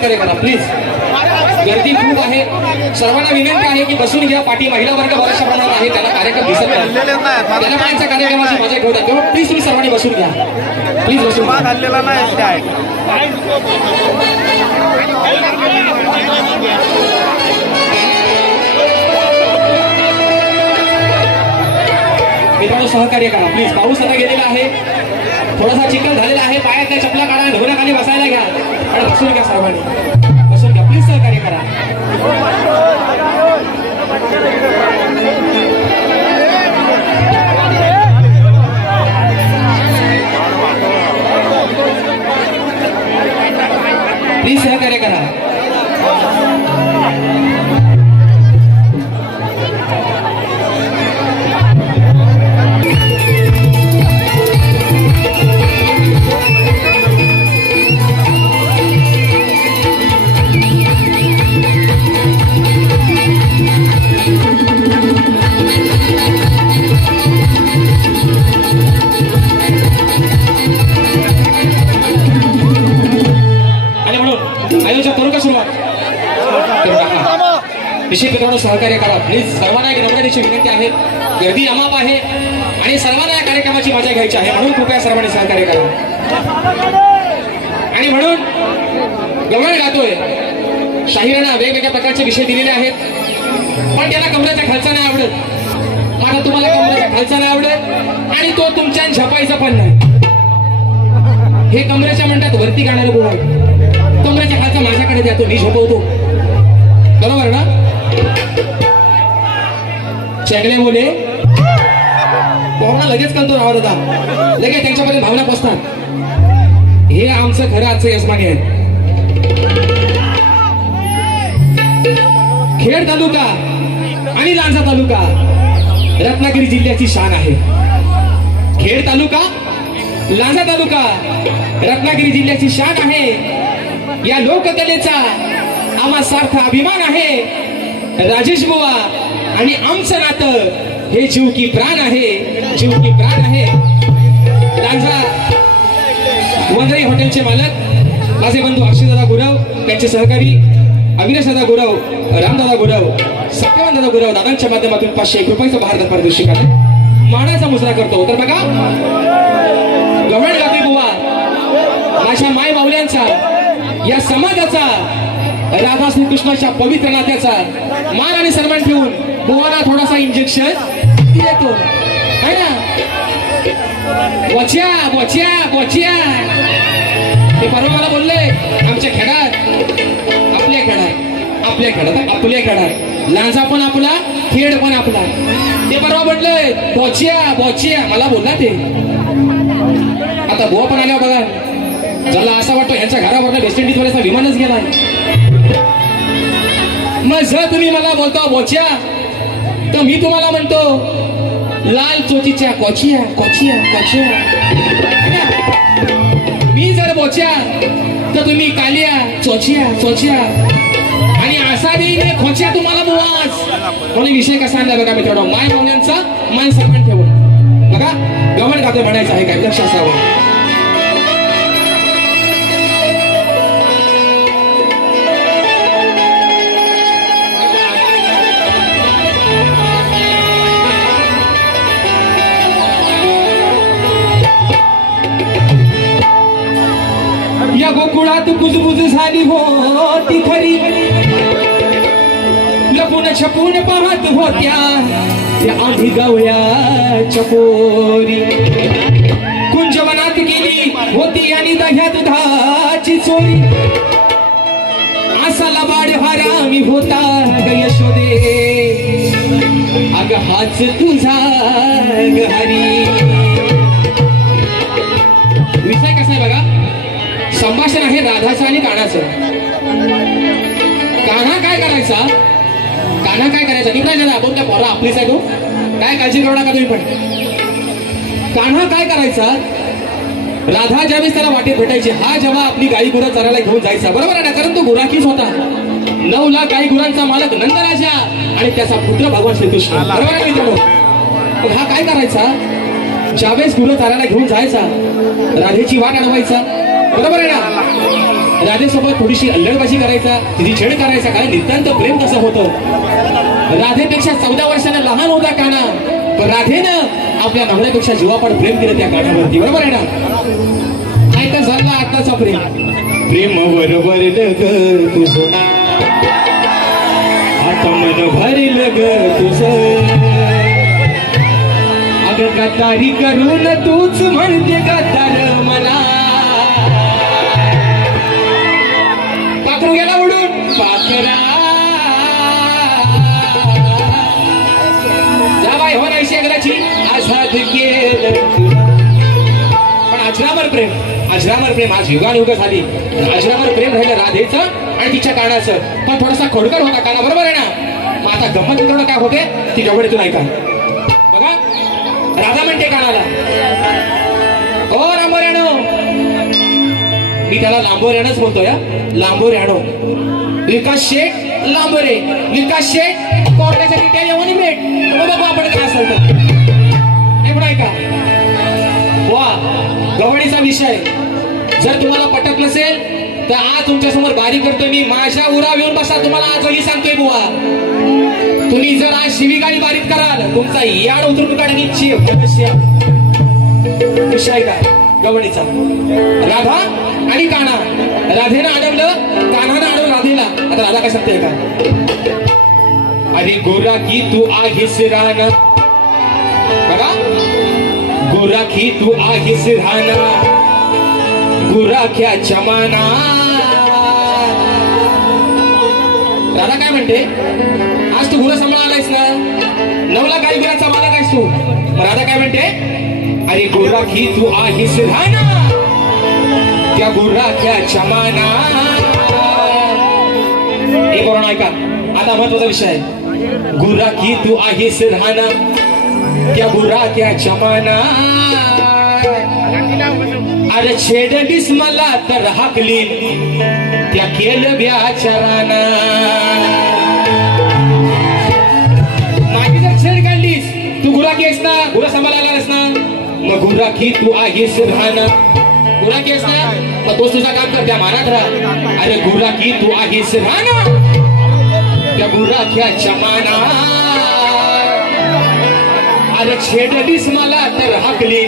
सहकार्य करा प्लीज. गर्दी खूप आहे. सर्वांना विनंती आहे की बसून घ्या. पाठी महिला वर्ग बऱ्याचशा प्रमाणात आहे, त्याला कार्यक्रम दिसत नाही, त्याला त्यांच्या कार्यक्रमाची मजा घेऊ द्या. तेव्हा प्लीज तुम्ही सर्वांनी बसून घ्या. प्लीज बसून घ्या. मित्रांनो सहकार्य करा प्लीज. पाऊस आता गेलेला आहे, थोडासा चिखल झालेला आहे, पायातल्या चपला काढा, ढोऱ्याखाली बसायला घ्या आणि बसून घ्या. सर्वांनी बसून घ्या प्लीज. सहकार्य करा. प्लीज सहकार्य करा. आयोजक करू का सुरुवात? निश्चित मित्रांनो सहकार्य करा प्लीज. सर्वांना एक नम्रतेची विनंती आहे. गर्दी अमाप आहे आणि सर्वांना या कार्यक्रमाची मजा घ्यायची आहे, म्हणून कृपया सर्वांनी सहकार्य करा. आणि म्हणून गवळ गातोय. शाहिरांना वेगवेगळ्या प्रकारचे विषय दिलेले आहेत, पण त्याला कमरेच्या खालचा नाही आवडत. मला तुम्हाला कमरेच्या खालचा नाही आवडत आणि तो तुमच्या झपायचा पण नाही. हे कमरेच्या म्हणतात वरती गाणारे बोल, कमरेच्या खालचा माझ्याकडे द्या, तो मी झोपवतो. बरोबर ना? चेंगले बोले पोहणा लगेच कळतो राहत होता, लगेच त्यांच्यापर्यंत भावना पोचतात. हे आमचं खरं आजचं यजमानी आहे. खेड तालुका आणि लांजा तालुका रत्नागिरी जिल्ह्याची शान आहे. खेड तालुका, लांजा तालुका रत्नागिरी जिल्ह्याची शान आहे. या लोककलेचा आम्हा सार्थ अभिमान आहे. राजेश बुवा आणि आमचं नातं हे जीव की प्राण आहे, जीव की प्राण आहे. लांजा वंदई हॉटेलचे मालक माझे बंधू अक्षयदादा गुरव, त्यांचे सहकारी अविनाशदादा गुरव, रामदादा गुरव, सत्यवानदादा गुरव दादांच्या माध्यमातून 501 रुपयाचं भारत पारितोषिक आहे. मानाचा मुजरा करतो. तर बघा गवळ गाते बुवा माझ्या माय माऊल्यांचा, या समाजाचा, राधा श्रीकृष्णाच्या पवित्र नात्याचा मान आणि सन्मान ठेवून बुवाला थोडासा इंजेक्शन देतो है ना. बोच्या बोच्या बोच्या ते परवा मला बोलले आमच्या खेळात, आपल्या खेळात, आपल्या खेळात, आपल्या खेळात लांजा पण आपला, खेळ पण आपला. ते परवा बोलले बोच्या बोच्या मला बोलला ते. आता बुवा पण आल्या बघा, ज्याला असं वाटतं ह्यांच्या घरावर वेस्ट इंडिज वाल्याचा विमानच गेलाय. मग जर तुम्ही मला बोलता बोच्या, तर मी तुम्हाला म्हणतो लाल चोचीच्या कोचिया कोचिया कोचिया. मी जर बोच्या तर तुम्ही कालिया चोचिया चोचिया आणि असा देईन खोच्या तुम्हाला बुवाच. म्हणून विषय कसा आणला बघा मित्रांनो, माय पाहुण्यांचा मान सन्मान ठेवून बघा गवळ गातो म्हणायचं आहे, काय लक्ष असावं. या गोकुळात कुजबुज झाली होती खरी, लपून छपून पाहत होत्या त्या आधी गवळ्याच्या पोरी. कुंजवनात गेली होती आणि दह्या दुधाची चोरी, असा लबाड हरामी होता ग यशोदे, अग हाच तुझा हरी. विषय कसा आहे बघा, संभाषण आहे राधाचं आणि कान्हाचं. कान्हा काय करायचा, कान्हा काय करायचा निघायचा ना, आपण त्या पोरा आपलीच आहे तो, काय काळजी करू नका तुम्ही. पण कान्हा काय करायचा, राधा ज्यावेळेस त्याला वाटेत भेटायची, हा जेव्हा आपली गाई गुरं चरायला घेऊन जायचा, बरोबर आहे ना, कारण तो गुराखीच होता. 9 लाख गाई गुरांचा मालक नंदराजा आणि त्याचा पुत्र भगवान श्रीकृष्ण, बरोबर आहे मित्रांनो. मग हा काय करायचा, ज्यावेळेस गुरं चरायला घेऊन जायचा राधेची वाट अडवायचा, बरोबर आहे ना. राधेसोबत थोडीशी अल्लडबाजी करायचा, तिची छेड करायचा, कारण नितांत प्रेम कसं होतं. राधेपेक्षा 14 वर्षांना लहान होता काना, पण राधेनं आपल्या नवऱ्यापेक्षा जीवापाड प्रेम केलं त्या कानावरती. बरोबर आहे ना? नाही तर झाला आताचा प्रेम. प्रेम बरोबर तुझं आता मन भरेल ग तुझं. अगं गद्दारी करून तूच म्हणते गद्दार मला. पाखरू गेला उडून पाखरा जाबाई हो नाहीशी एकदाची आझाद केलं. पण अजरामर प्रेम आज युगानुयुग झाली. अजरामर प्रेम राहिलं राधेचं आणि तिच्या कानाचं, पण थोडासा खोडकर होता काना. बरोबर आहे ना? मग आता गंमत थोडं काय होते ती गवडीतून ऐका बघा. राधा म्हणते कानाला, ओ लांबोऱ्यानो. मी त्याला लांबोऱ्यानंच बोलतो या, लांबोऱ्यानो. विकास शेठ लांबोरे, विकास शेठ कोर्टाच्या डिटेल येऊन भेट. बघू आपण काय असेल तर हे पण ऐका. वा गवडीचा विषय जर तुम्हाला पटत नसेल तर आज तुमच्या समोर गाडी करतोय मी. माझ्या उराव येऊन बसा. तुम्हाला आजही सांगतोय बुवा, तुम्ही जर आज शिवीगाडी बारीक कराल तुमचा याड उतरून काढणी विषय काय गवडीचा. राधा आणि काना. राधेनं अडवलं, कान्हानं अडवलं राधेला. आता राधा काय सांगते का? अरे गोरा की तू आहेस राना. बघा, गोरा की तू आहेस राना, गोरा क्या जमाना. राधा काय म्हणते? आज तू गुरु सांभाळा आलायस ना, 9 लाख गाई गुरांचा मालक आहेस तू. राधा काय म्हणते? अरे गोरा की तू आहेस राना, क्या गोरा क्या जमाना. हे करून ऐका. आता महत्वाचा विषय आहे. गोरा की तू आहेस राना, क्या गोरा क्या जमाना. अरे छेडलीस मला तर हाकलीन त्या केलं व्याचाराना. माझी जर छेड काढलीस, तू गुराखी आहेस ना, गुरा सांभाळायला आहेस ना, मग गुराखी तू आहेस राहणं. गुराखी आहेस ना, मग तोच तुझा काम कर, त्या मानात राहा. अरे गुराखी तू आहेस राहणं, त्या गुराख्या जमाना. अरे छेडलीस मला तर हाकली,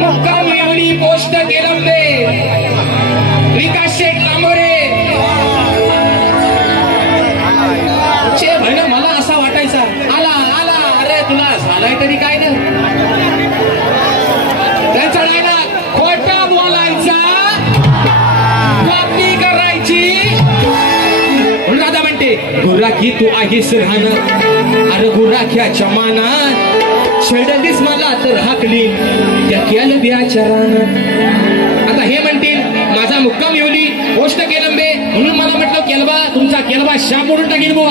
मुक्काम एवढी पोस्ट गेलंबे, विकास शेठ लांबोरे. मला असा वाटायचा, आला आला, अरे तुला झालाय तरी काय ना. त्याचा डायलॉग खोटा बोलायचा, कॉपी करायची. राधा म्हणते गुराखी तू आहेस राहणं, अरे गुराख्या जमाना. छेडलीस मला तर हाकली, त्या केलं व्याचारानं. आता हे म्हणतील माझा मुक्काम येवली, गोष्ट केलंबे, म्हणून मला म्हटलं केलबा, तुमचा केलबा शाप ओढून टाकेल बुवा.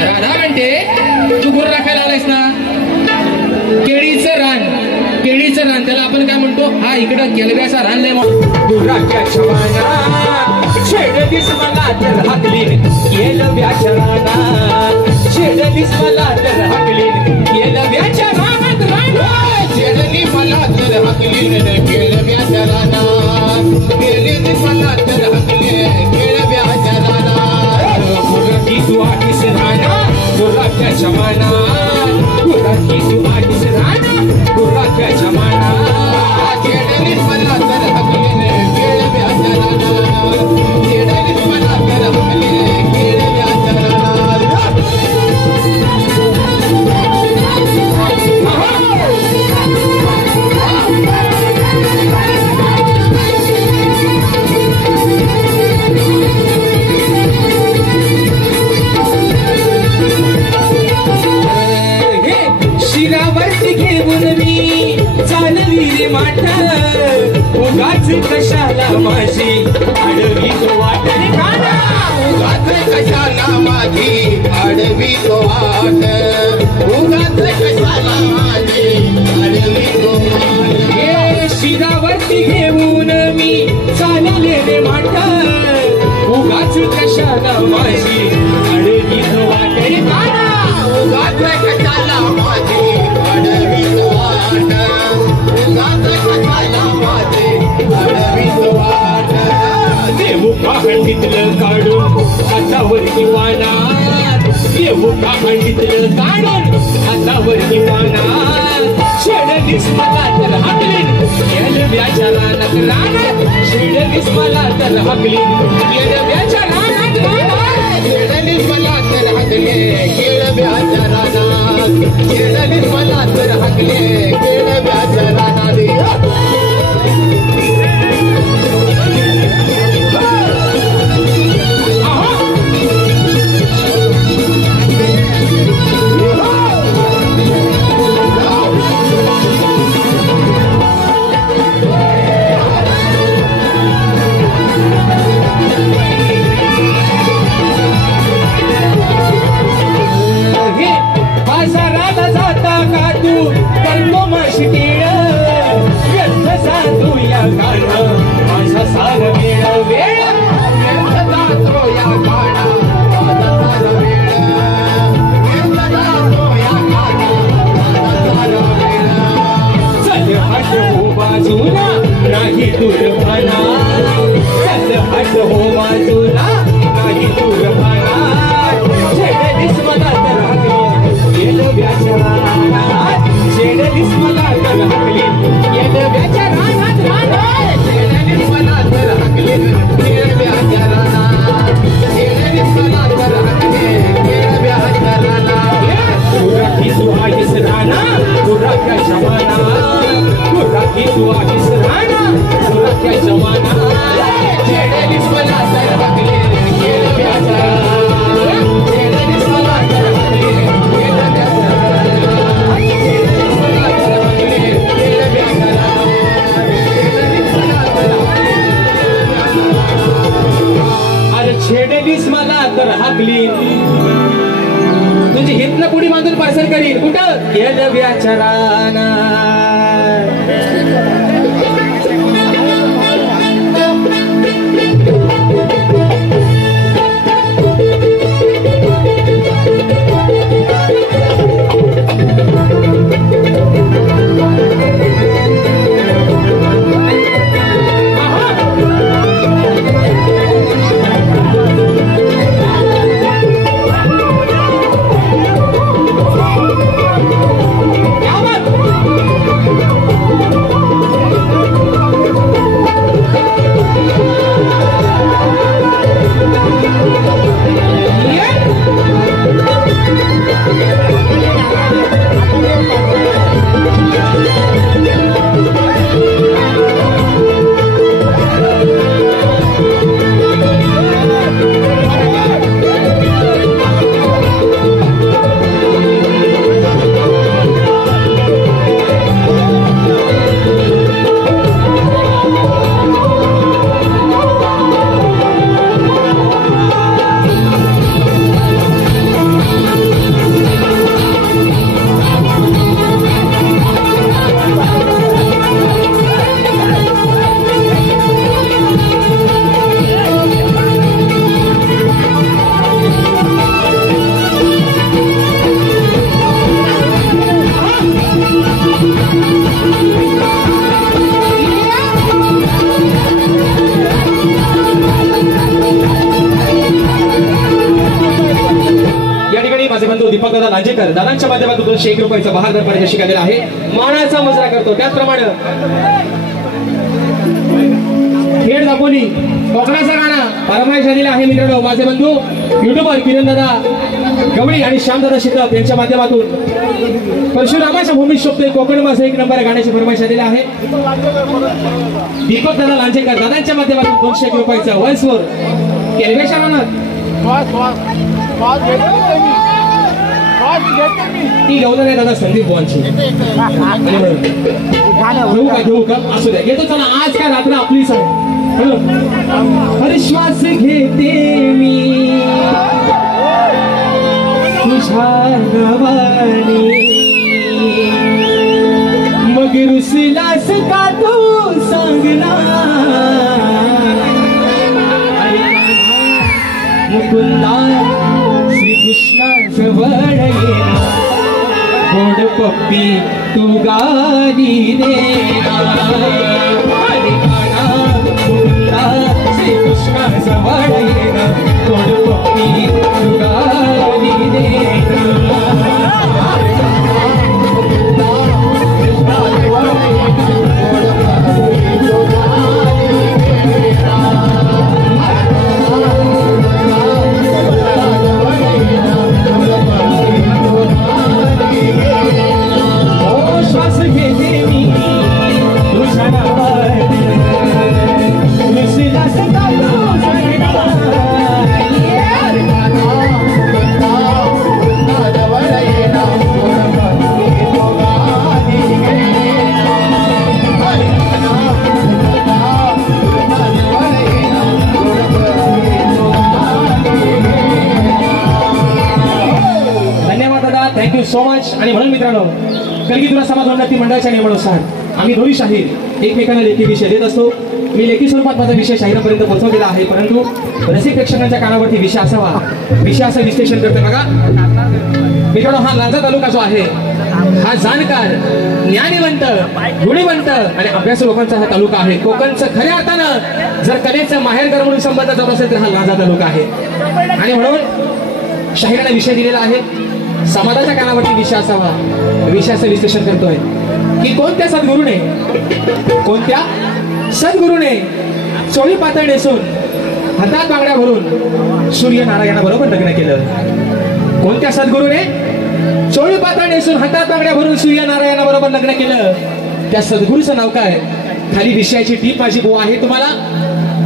राधा म्हणते तू गुरु राखायला आलायस ना, केळीचं रान, केळीचं रान त्याला आपण काय म्हणतो, हा इकडं केलब्याचा रान नाही म्हणून. गुराख्या जमाना, छेडलीस मला तर हाकली, केलं व्याचारानं. छेडलीस मला तर हाकली, केलं व्याचारानं. छेडली मला तर हाकली, केलं व्याचारानं. केली मला तर हाकली, केलं व्याचारानं. गुराखी तू आहेस राहणं, गुराख्या जमाना. गुराखी तू आहेस राहणं, गुराख्या जमाना. छेडली मला तर हाकली, केलं व्याचारानं. छेडली मला तर हाकली, केलं व्याचारानं. शिरावरती घेऊन मी चालली रे माठ, उगाच कशाला माझी आडवी तो वाट रे काना. उगाच कशाला माझी आडवी तो वाट, उगाच कशाला माझी आडवी तो वाट. हे शिरावरती घेऊन मी चालले रे माठ, उगाच कशाला माझी आडवी तो वाट रे काना. उगाच कशाला माझी आडवी तो वाट, उगाच कशाला माझी आडवी तो हातावर किवानात येऊ का खंडितलं काढून हातावर किवानात शेडलीस मला तर हाकलीन येडव्याच्या रानात रानात शेडलीस मला तर हाकलीन येडव्याच्या रानात रानात येडलीस मला तर हाकले केळव्याच्या रानात येडलीस मला तर हाकले केळव्याच्या रानात नाही दूरभाना चल हट हो बाजूला नाही दूरभाना शेडलीस मला तर हाकली येडव्याच्या रानात शेडलीस मला तर हाकली येडव्याच्या रानात रानात येडलीस मला तर हाकले केळव्याच्या रानात येडलीस मला तर हाकले केळव्याच्या रानात तुराखी तू आहेस राणा तुराख्या जमाना तुराखी तू आहेस राणा तुराख्या जमाना येडलीस मला तर हाकले केळव्याच्या रानात येडलीस मला तर हाकले केळव्याच्या रानात येडलीस मला तर हाकले केळव्याच्या रानात येडलीस मला तर अरे छेडलीस मला तर हाकली तुझी हितनं पुढी बांधून पार्सल करीन कुठं येडव्याच्या रानात दीपक दादा लांजेकर दादांच्या माध्यमातून 201 रुपयाचा बहादर पारितोषिक आलेला आहे मानाचा मुजरा करतो त्याचप्रमाणे खेड दापोली कोकणाचा गाणा फरमाईश आलेला आहे मित्रांनो माझे बंधू युट्यूबर किरण दादा गवळी आणि श्यामदादा शिकत यांच्या माध्यमातून परशुरामाच्या भूमीत शोभते कोकण माझा 1 नंबर गाण्याची फरमाईश आलेली आहे दीपक दादा लांजेकर दादांच्या माध्यमातून 201 रुपयाचा वॉइसवर केलवेशा रानात ती गवलं नाही दादा संदीप बुवांची घेऊ का असू द्या घेतो चला आज काय रात्र आपलीच आहे हर श्वास घेते मी तुझ्या नवानी मग रुसलास का तू सांगना मुकुंदा श्रीकृष्णा जवळ येना गोड पप्पी तू गाली देना मुकुंदा श्रीकृष्णा जवळ येणं गोड पप्पी तुगारी श्वास घेते मी तुझ्या नावात विसला सदा धन्यवाद दादा, थँक्यू सो मच. आणि म्हणून मित्रांनो, कलगी तुला समाज उन्नती मंडळाच्या नियमानुसार आम्ही दोन्ही शाहीर एकमेकांना लेखी विषय देत असतो. मी लेखी स्वरूपात माझा विषय शाहिरापर्यंत पोहोचवलेला आहे, परंतु रसिक प्रेक्षकांच्या कानावरती विषय असावा, विषयाचं विश्लेषण करते. बघा मित्रांनो, हा लांजा तालुका जो आहे हा जाणकार, ज्ञानीवंत, गुणीवंत आणि अभ्यासू लोकांचा हा तालुका आहे. कोकणचं खऱ्या अर्थानं जर कलेचं माहेरघर म्हणून संबंध जात असेल तर हा लांजा तालुका आहे. आणि म्हणून शाहिराने विषय दिलेला आहे, समाजाच्या कानावरती विषय असावा, विषयाचं विश्लेषण करतोय की कोणत्या सद्गुरूने चोळी पातळ नेसून हातात बांगड्या भरून सूर्यनारायणाबरोबर लग्न केलं. कोणत्या सद्गुरूने चोळी पातळ नेसून हातात बांगड्या भरून सूर्यनारायणाबरोबर लग्न केलं, त्या सद्गुरूचं नाव काय? खाली विषयाची टीप माझी बुवा आहे तुम्हाला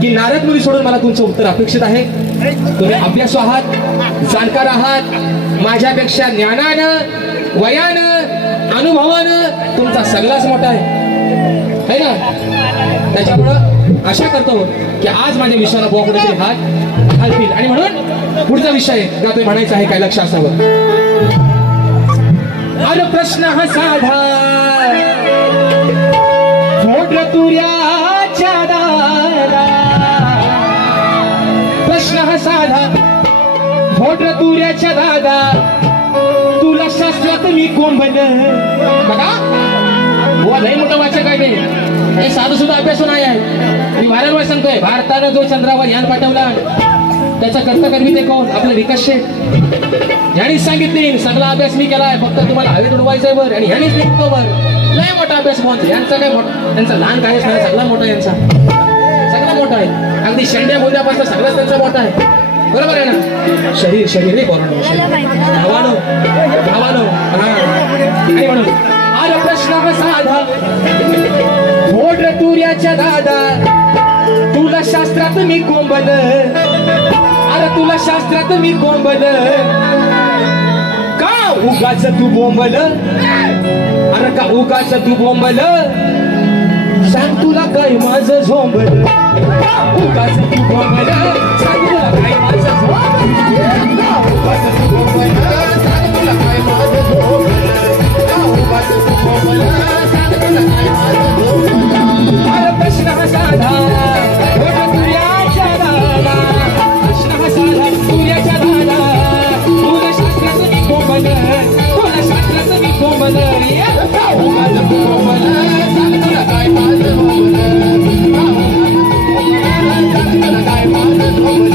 की नारद मुनी सोडून मला तुमचं उत्तर अपेक्षित आहे. तुम्ही अभ्यासू आहात, जाणकार आहात, माझ्यापेक्षा ज्ञानानं, वयानं, अनुभवानं तुमचा सगळाच मोठा आहे ना. त्याच्यामुळं आशा करतो की आज माझ्या विषयाला बुवा कुठेतरी हात घालतील. आणि म्हणून पुढचा विषय जातोय म्हणायचा आहे, काय लक्ष असावं. अरे प्रश्न हा साधा, फोड तुऱ्याच्या दारा. प्रश्न हा साधा, फोड तुऱ्याच्या दादा, तुला शास्त्रात मी कोण बनलं. बघा बुवा लई मोठं वाचक आहे ते, हे साधं सुद्धा अभ्यासू नाही आहे. मी वारंवार सांगतोय, भारतानं जो चंद्रावर यान पाठवला त्याचा कर्तकर्मी ते कोण? आपलं विकास शेठ. ह्यानीच सांगितले सगळा अभ्यास मी केलाय, फक्त तुम्हाला हवेत उडवायचंय वर. आणि ह्यानीच निघतो वर. लय मोठा अभ्यास कोण यांचा काय मोठा, त्यांचा लहान काय सगळा मोठा, यांचा सगळा मोठा आहे. अगदी शेंड्या बोलण्यापासून सगळंच त्यांचा मोठा आहे. बरोबर आहे ना. शरीर नाही बोलणं भावानो. आणि म्हणून अरे प्रश्न साधा, फोड तुऱ्याच्या दादा, तुला शास्त्रात मी कोंबल. अरे तुला शास्त्रात मी कोंबल का उगाच तू बोंबल. अरे का उगाच तू बोंबल, सांग तुला काय माझं झोंबल. उगाच तू बोंबल, सांग तुला काय माझं झोंबल. उगाच तू बोंबल, सांग तुला काय माझं झोंबल. उगाच तू बोंबल, सांग तुला काय माझं झोंबल. अरे प्रश्न हा साधा, सूर्याच्या दादा. प्रश्न हा साधा, सूर्याच्या दादा, तुला शास्त्राचं मी कोंबल. तुला शास्त्राचं मी कोंबल. उगाच तू बोंबल, सांग तुला काय माझं झोंबल. सांग तुला काय माझं झोंबल.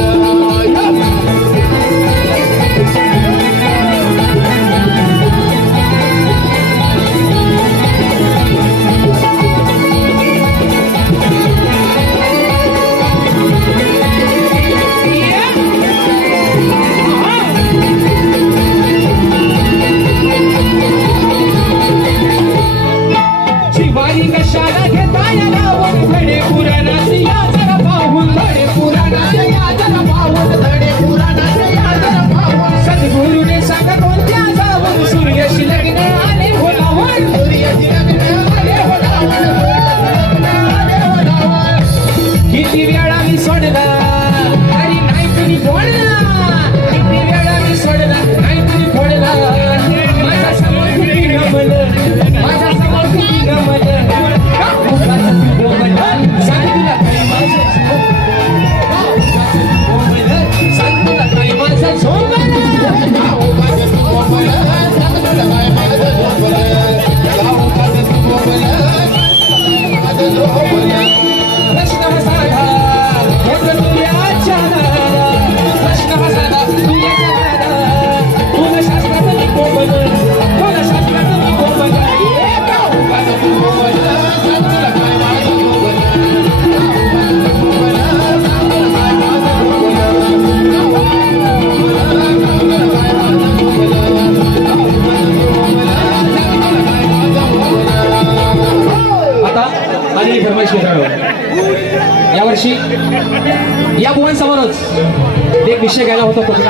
या बुवांसमोरच एक विषय घ्यायला होता कोकणातला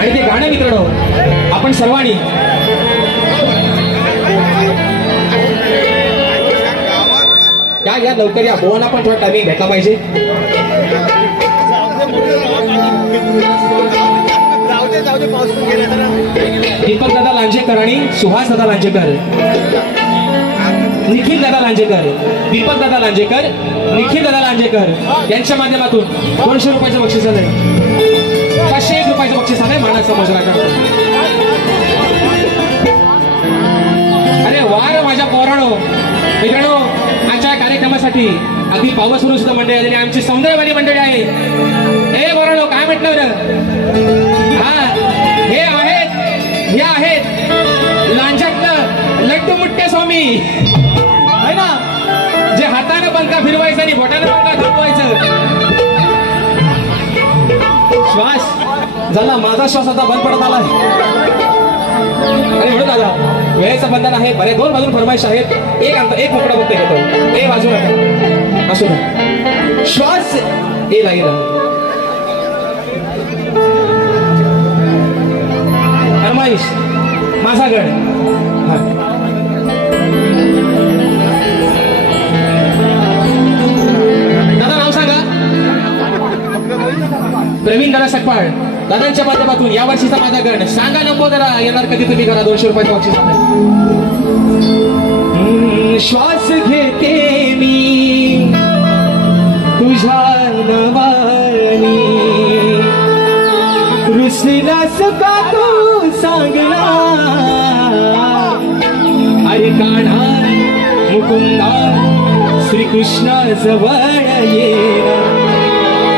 आणि ते गाणं मित्रांनो आपण सर्वांनी या लवकर या बुवांना पण थोडा टायमिंग भेटला पाहिजे. दीपक दादा लांजेकर आणि सुहास दादा लांजेकर, निखिल दादा लांजेकर, दीपक दादा लांजेकर, निखिल दादा लांजेकर यांच्या माध्यमातून 200 रुपयाचं बक्षीस आलंय. 501 रुपयाचं बक्षीस आलंय मानाचा मुजरा करता. अरे वार माझ्या पोरांनो मित्रांनो, आजच्या कार्यक्रमासाठी अगदी पावस सुरू सुद्धा मंडळी आलेली आमची सौंदर्यवाणी मंडळी आहे. ए पोरांनो काय म्हटलं बरं? हा हे आहेत लांजातलं लड्डू मुट्टे स्वामी आहे ना, जे हाताने पंखा फिरवायचं आणि बोटाने पंखा थांबवायचं. श्वास झाला माझा, श्वास आता बंद पडत आला. अरे म्हणून दादा वेळेचं बंधन आहे. बरे 2 बाजून फरमाईश आहेत. एक मोकळा बघते घेतो. ए वाजू नका असू नका. श्वास ए लागेल फरमाईश माझा गड. दादा नाव सांगा. प्रवीण दादा सकपाळ. दादांच्या माध्यमातून या वर्षीचा माझा गण सांगा लंबोदरा. येणार कधी तुम्ही करा 200 रुपयाचं बक्षीस. श्वास घेते मी तुझ्या नवानी, रुसलास का तू सांगला. अरे कान्हा मुकुंदा श्रीकृष्ण जवळ येना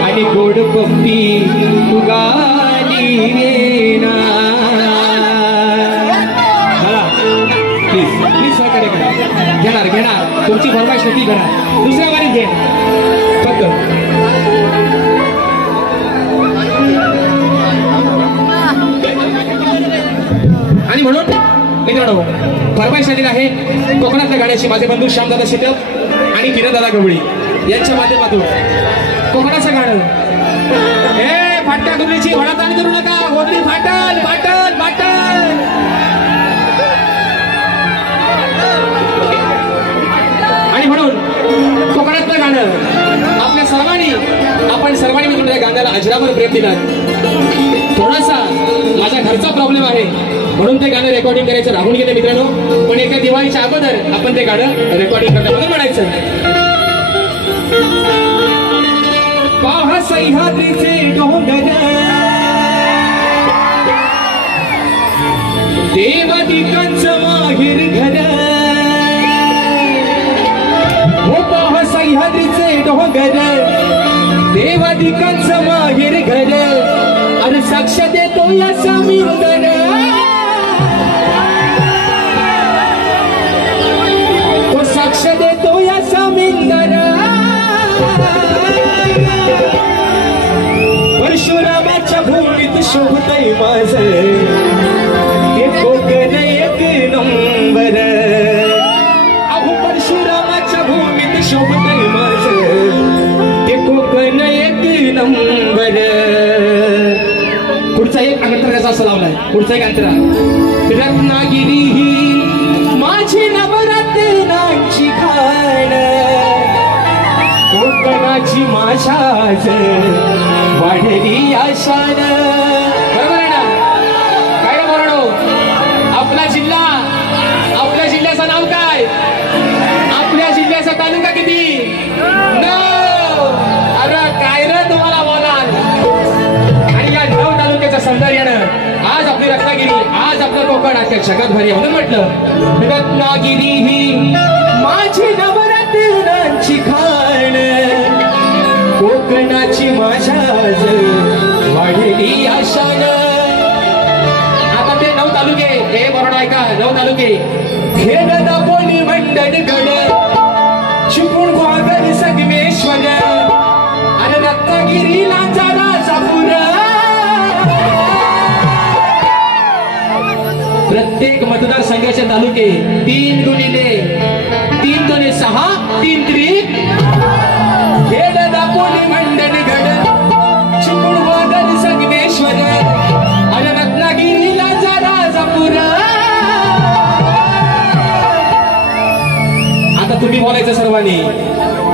आणि गोड पप्पी तू गाली येना. प्लीज प्लीज सहकार्य करा. घेणार तुमची फरमाईश नक्की करा. दुसऱ्या वारीत घे फक्त. आणि म्हणून मित्रांनो फरमाईश आलेली आहे कोकणातल्या गाण्याची. माझे बंधू श्यामदादा शिटप आणि किरणदादा गवळी यांच्या माध्यमातून कोकणाचं गाणं. ए फाटक्या गुरलीची वडाताणी करू नका. गोदरी फाटल फाटल फाटल. आणि म्हणून कोकणातलं गाणं आपल्या सर्वांनी मिळून त्या गाण्याला अजरामर प्रेम दिला. थोडासा माझ्या घरचा प्रॉब्लेम आहे म्हणून ते गाणं रेकॉर्डिंग करायचं राहून गेले मित्रांनो. पण एका दिवाळीच्या अगोदर आपण ते गाणं रेकॉर्डिंग करण्याबद्दल म्हणायचं. पाहा सह्याद्रीचे डोंगर देवादिकांचं माहेर घर. हो पाहा सह्याद्रीचे डोंगर देवादिकांचं माहेर घर. अरे साक्ष देतो या समीर तो साक्ष देतो या समिंदर. परशुरामाच्या भूमीत शोभतय माझ हे कोकण एक नंबर. अहो परशुरामाच्या भूमीत शोभतय माझ हे कोकण एक नंबर. पुढचा एक अंतरा त्याचा असं लावलाय. पुढचा एक अंतरा. रत्नागिरी ही माझी नवरत्नाची खाण, कोकणाची माझ्याच वाढली आशान. बरोबर आहे ना? काय बोलणो? आपला जिल्हा, आपल्या जिल्ह्याचं नाव काय? आपल्या जिल्ह्याचा तालुका किती? 9. अरे काय रे तुम्हाला बोलाल. आणि या 9 तालुक्याच्या सौंदर्यानं आज आपली रत्नागिरी, आज आपलं कोकण अख्ख्या जगात भारी म्हणून म्हटलं रत्नागिरी ही माझी नवरत्नांची खाण, कोकणाची माझ्याच वाढली आशान. आता ते 9 तालुके हे बरोबर ऐका. 9 तालुके खेड, दापोली, मंडणगड, चिपळूण, ग्वादर, संगमेश्वर आणि रत्नागिरी, लांजा, राजापूर. प्रत्येक मतदारसंघाचे तालुके 3 गुणिले 3 2 6 3 3 खेड दापोली मंडन गड चिपळूण संगमेश्वर अरे रत्नागिरीला जा राजापूर. आता तुम्ही बोलायचं सर्वांनी.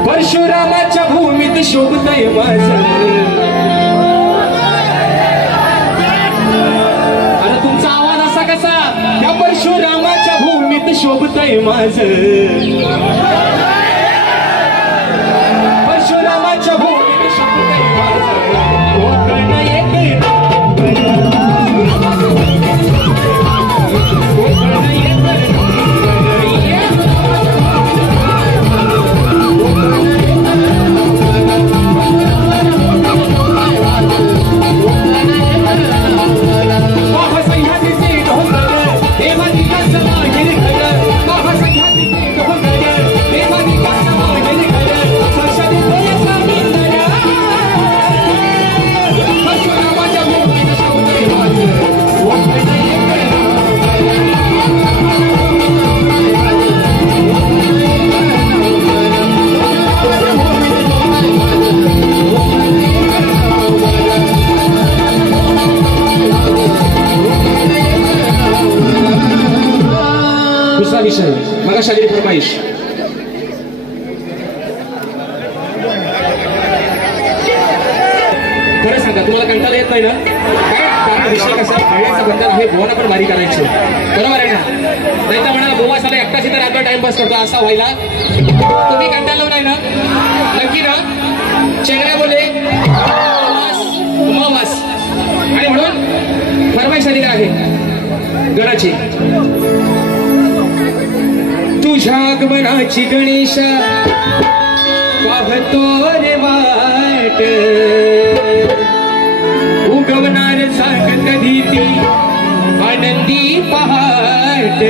परशुरामाच्या भूमीत शोभतय माझं. अरे तुमचा आवाज असा कसा. त्या परशुरामाच्या भूमीत शोभतय माझं. परशुरामाच्या भूमीत शोभतय माझं. कोकण येते विषय मला शारीरिक फरमाईश. खरं सांगा तुम्हाला कंटाळा येत नाही ना. काय कारण विषय कसा खेळण्याचा बंधन आहे. बोवाना पण भारी करायचे बरोबर आहे ना. नाही तर म्हणाला बोवा साला एकटाच इथे रातभर टाइमपास करतो असा व्हायला. तुम्ही कंटाळलो नाही ना. नक्की ना. चेंगऱ्या बोले मास आणि म्हणून फरमाईश आलेली आहे गणाची. तुझ्या आगमनाची गणेशा पाहतो रे वाट. उगवणार सांग कधी ती आनंदी पहाट.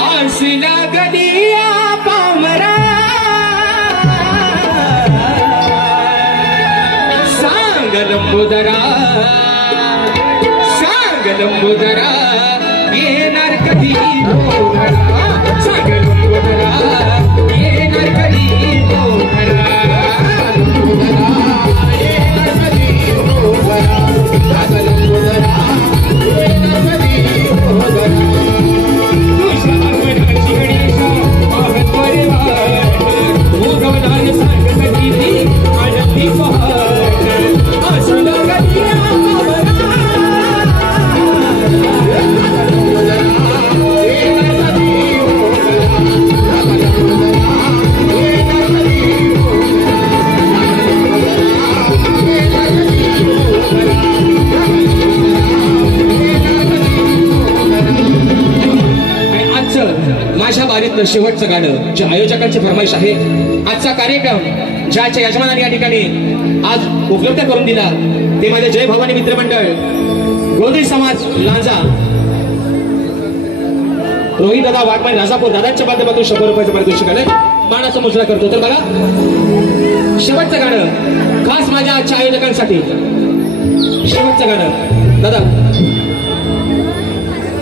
आसला गदिया पामरा सांग लंबोदरा. सांग लंबोदरा येणार कधी बोधरा. सांग लंबोदरा येणार कधी बोधरा. येणार कधी बोधरा. सांग लंबोदरा येणार कधी बोधरा. तुझ्या आगमनाची गणेशा पाहतो रे वाट. उगवणार सांग कधी ती आनंदी पहाट. असला गदिया माझ्या बारीतलं शेवटचं गाणं जे आयोजकांची फरमाईश आहे. आजचा कार्यक्रम ज्याच्या यजमानाने या ठिकाणी आज उपलब्ध करून दिला ते माझे जय भवानी मित्रमंडळ गोंधळी समाज लांजा रोहित दादा वाघमाई राजापूर दादांच्या माध्यमातून 100 रुपयाचं पारितोषिक मानाचा मुजरा करतो. तर बघा शेवटचं गाणं खास माझ्या आजच्या आयोजकांसाठी. शेवटचं गाणं दादा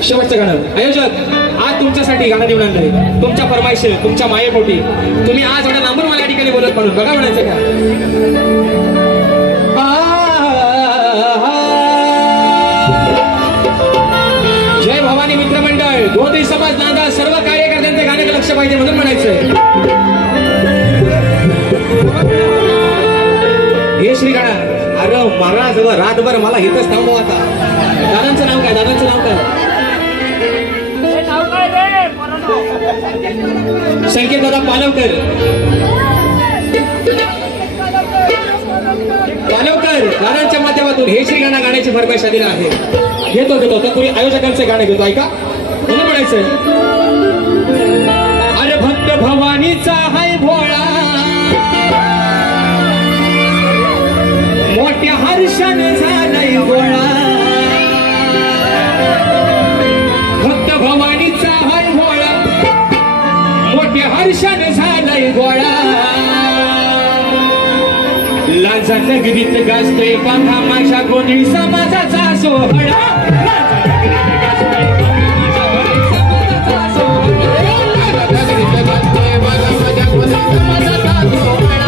शेवटचं गाणं आयोजक आज तुमच्यासाठी गाणं निवडून आणलंय. तुमच्या फरमाईश तुमच्या मायेपोटी तुम्ही आज एवढ्या लांबून मला या ठिकाणी बोलत म्हणून बघा म्हणायचं का. जय भवानी मित्रमंडळ गोंधळी समाज नांदा सर्व कार्यकर्त्यांचे गाण्याकडे लक्ष पाहिजे म्हणून म्हणायचंय. हे श्री गाणं. अरे महाराज रातभर मला इथंच थांबव आता. दादांचं नाव काय. दादांचं नाव काय. संकेत दादा पालवकर. पालवकर दादांच्या माध्यमातून हे श्री गाणं गाण्याची फरमाईश आलेली आहे. घेतो तर तुम्ही आयोजकांचे गाणं घेतो ऐका म्हणून म्हणायचं. अरे भक्त भवानीचा हाय भोळा मोठ्या हर्षाने झालाय गोळा. भक्त भवानीचा हाय भोळा मोठ्या हर्षाने झालाय गोळा. लांजा नगरीत गाजतोय बघा माझ्या गोंधळी समाजाचा सोहळा. समाजाचा सोहळा.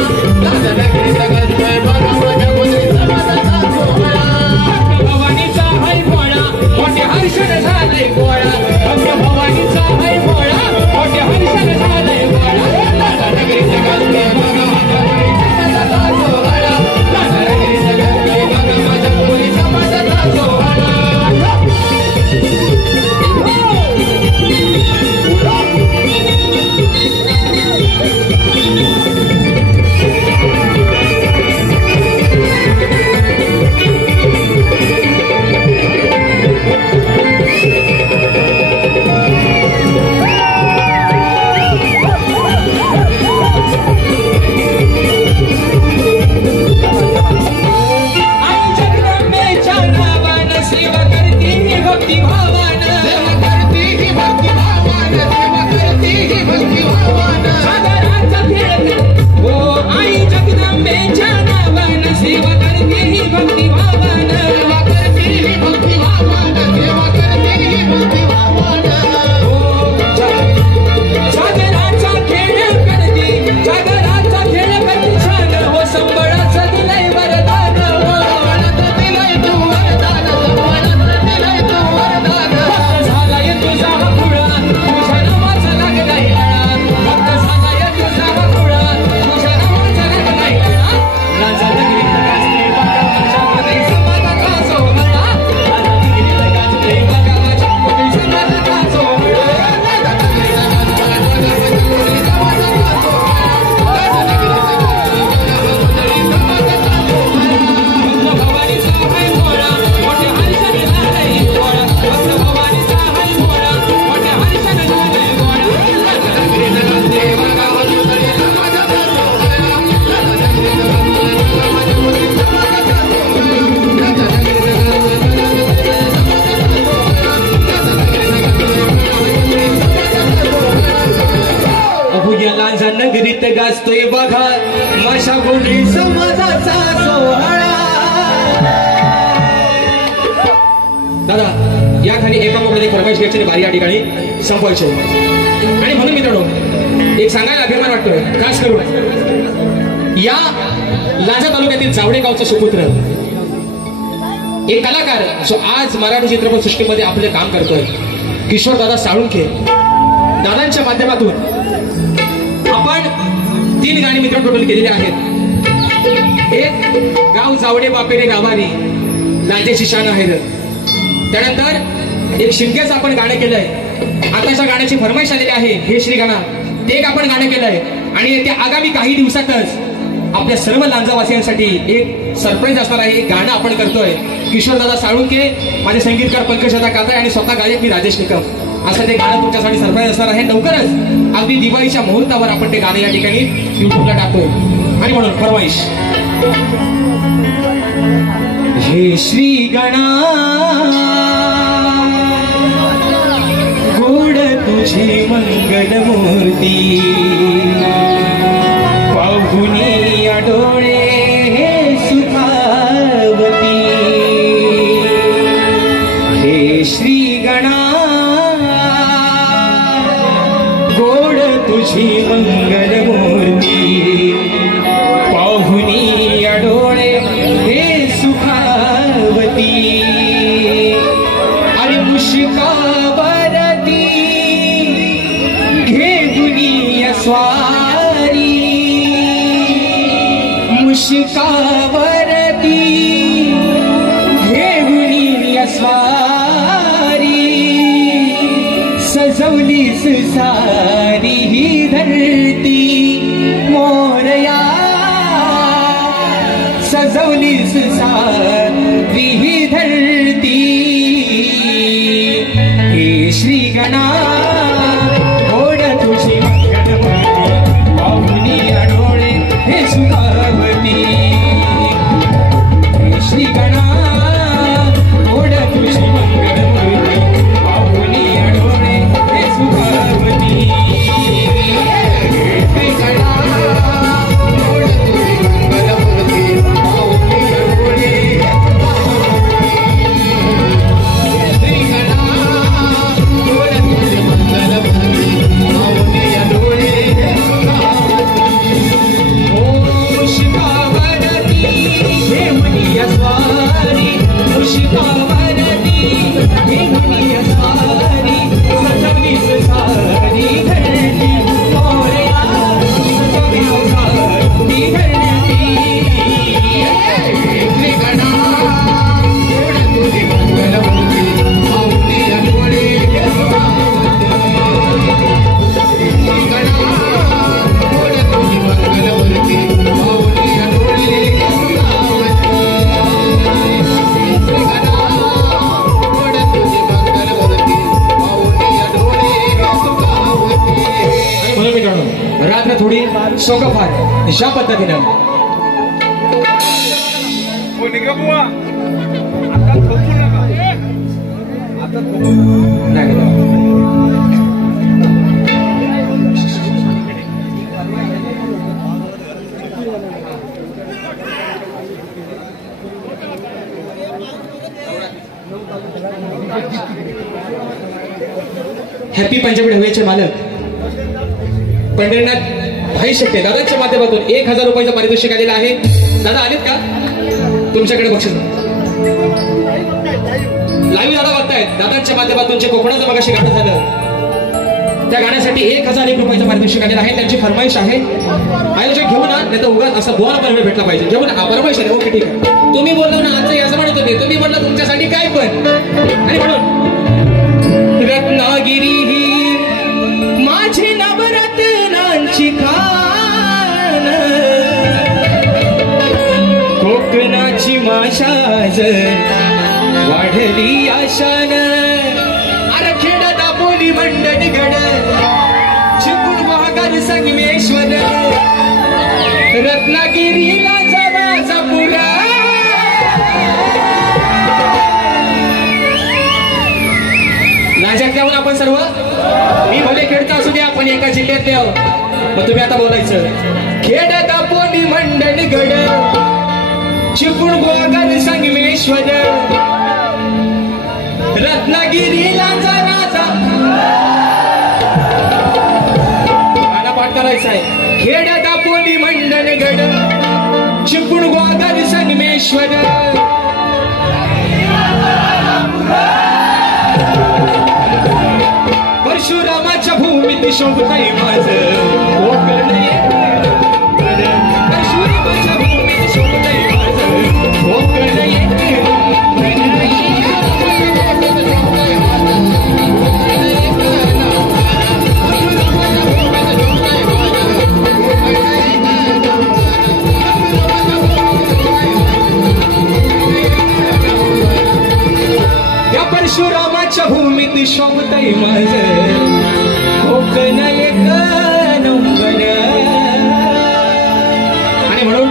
नगरीत गाजतोय बघा माशा गोंधळी समाजाचा सोहळा. दादा या खाली एकामध्ये फरमाईश घ्यायची बारी या ठिकाणी संपवायची. आणि म्हणून मित्रांनो एक सांगायला अभिमान वाटतोय खास करून या लांजा तालुक्यातील जावडे गावचा सुपुत्र एक कलाकार जो आज मराठी चित्रपट सृष्टीमध्ये आपले काम करतोय किशोर दादा साळुंखे. दादांच्या माध्यमातून आपण 3 गाणी मित्र टोटल केलेली आहेत. एक गाव जावडे बापेरे गावारी लांजेची शान आहे. त्यानंतर एक शिंकेच आपण गाणं केलंय. आताच्या गाण्याची फरमाईश आलेली आहे हे श्री गाणं ते एक आपण गाणं केलंय. आणि येत्या आगामी काही दिवसातच आपल्या सर्व लांजावासियांसाठी एक सरप्राईज असणार आहे. एक गाणं आपण करतोय किशोरदादा साळुंखे, माझे संगीतकार पंकजदादा काताय आणि स्वतः गायक मी राजेश निकम. असं ते गाणं तुमच्यासाठी सरप्राईज असणार आहे. लवकरच अगदी दिवाळीच्या मुहूर्तावर आपण ते गाणं या ठिकाणी युट्यूबला टाकतोय. आणि म्हणून फरमाईश हे श्री गणा गोड तुझी मंगल मूर्ती पाहुनी डोळे हे सुखावती. हे श्री गणा गोड तुझी मंगल मूर्ती पाहुनी डोळे हे सुखावती. अरे मुश्कावरती घे दुनिया स्वारी मुश्कावरती घेऊनी स्वारी सजवलीस सारी ही धरती मोरया सजवलीस सारी ही धरती. हे श्री गणा गोड तुझी मंगल मूर्ती पाहुनी डोळे हे सुखावती. श्री गणा गोड तुझी मंगल मूर्ती पाहुनी डोळे हे सुखावती. श्री गणा गोड तुझी मंगल मूर्ती पाहुनी डोळे श्री गणा गोड तुझी मंगल मूर्ती पाहुनी डोळे हे सुखावती. मुश्कावरती घेऊनी स्वारी मुश्कावरती घेऊनी स्वारी सजवलीस सारी धरती मोरया सजवलीस सारी धरती. श्री गणा गोड तुझी मंगल मूर्ती पाहुनी डोळे हे सुखावती. श्री गणा गोड तुझी मंगल मूर्ती पाहुनी डोळे हे सुखावती. श्री गणा गोड तुझी मंगल मूर्ती पाहुनी डोळे हे सुखावती. म्हणून मित्रांनो रात्र थोडी शोकफार अशा पद्धतीनं हॅपी पंजाबी ढवळीचे मालक पंढरीनाथ भाई शेट्टे दादांच्या माध्यमातून 1000 रुपयाचं पारितोषिक आलेलं आहे. दादा आलेत का तुमच्याकडे बक्षीस लाईव्ह दादा बघतायत. दादांच्या माध्यमातून जे कोकणाचं मगाशी गाणं झालं त्या गाण्यासाठी 1001 रुपयाचं पारितोषिक आलेलं आहे. त्यांची फरमाईश आहे आयोजक घेऊन ना नाही तर उगाच असा बोला पण वेळ भेटला पाहिजे. घेऊन फरमाईश आहे. ओके ठीक आहे. तुम्ही बोललो ना आजचं असं म्हणत होते तुम्ही म्हणलं तुमच्यासाठी काय पण. आणि म्हणून रत्नागिरी ही माझी नवरत्नांची खान कोकणाची माशाज वाढली आशान. अरे खेड दापोली मंडणगड चिपळूण महागार संगमेश्वर रत्नागिरीला जवाचा पुरा. लांजात जाऊन आपण आपण सर्व? मी भले खेळता असू द्या पण एका जिल्ह्यात द्या. मग तुम्ही आता बोलायचं. खेड दापोली मंडणगड चिपळूण गोगर संगमेश्वर रत्नागिरीला राजा मला पाठ करायचं आहे. खेड दापोली मंडणगड चिपळूण गोगर संगमेश्वर परशुरामाच्या भूमीत शोभताई माझं कोकण परशुरामाच्या भूमीत शोभताई माझं कोकण त्या परशुरामाच्या भूमीत शोभताई माझं कोकण एक नंबर. आणि म्हणून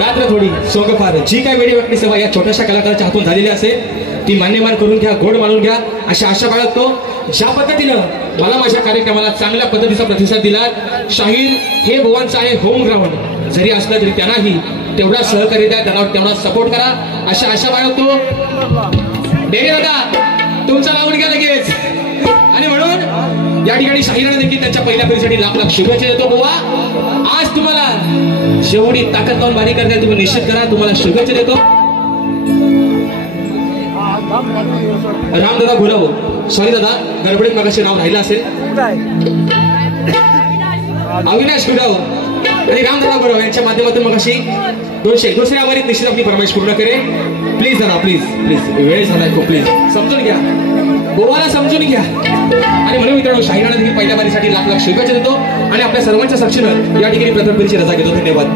रात्र थोडी सोंग फार जी काय वेळी वाटली सेवा या छोट्याशा कलाकाराच्या हातून झालेली असेल ती मान्यमान करून घ्या, गोड मानून घ्या अशा आशा बाळगतो. ज्या पद्धतीनं मला माझ्या कार्यक्रमाला चांगल्या पद्धतीचा प्रतिसाद दिला. शाहीर हे भुवनचं आहे होम ग्राउंड जरी असलं तरी त्यांनाही तेवढा सहकार्य द्या, त्यांना तेवढा सपोर्ट करा अशा आशा बाळगतो. डेरे दादा तुमचं नाव घ्या लगेच. आणि म्हणून या ठिकाणी शाहिराने देखील त्यांच्या पहिल्या फेरीसाठी लाख लाख शुभेच्छा देतो. बुवा आज तुम्हाला जेवढी ताकद लावून बारी करताय तुम्ही निश्चित करा. तुम्हाला शुभेच्छा देतो. रामदादा गुलाब सॉरी दादा गडबडीत मगाशी नाव राहिलं असेल. अविनाश गुलाब आणि रामदादा गुलाब यांच्या माध्यमातून मगाशी 200 दुसऱ्या आवारीत निश्चित आपली फरमाईश पूर्ण करेल. प्लीज दादा प्लीज प्लीज वेळ झालाय खूप प्लीज समजून घ्या, गोवाला समजून घ्या. आणि म्हणून मित्रांनो शाहिराने देखील पहिल्या बारीसाठी लाख लाख शुभेच्छा देतो आणि आपल्या सर्वांच्या साक्षीनं या ठिकाणी प्रथम फेरीची रजा घेतो. धन्यवाद.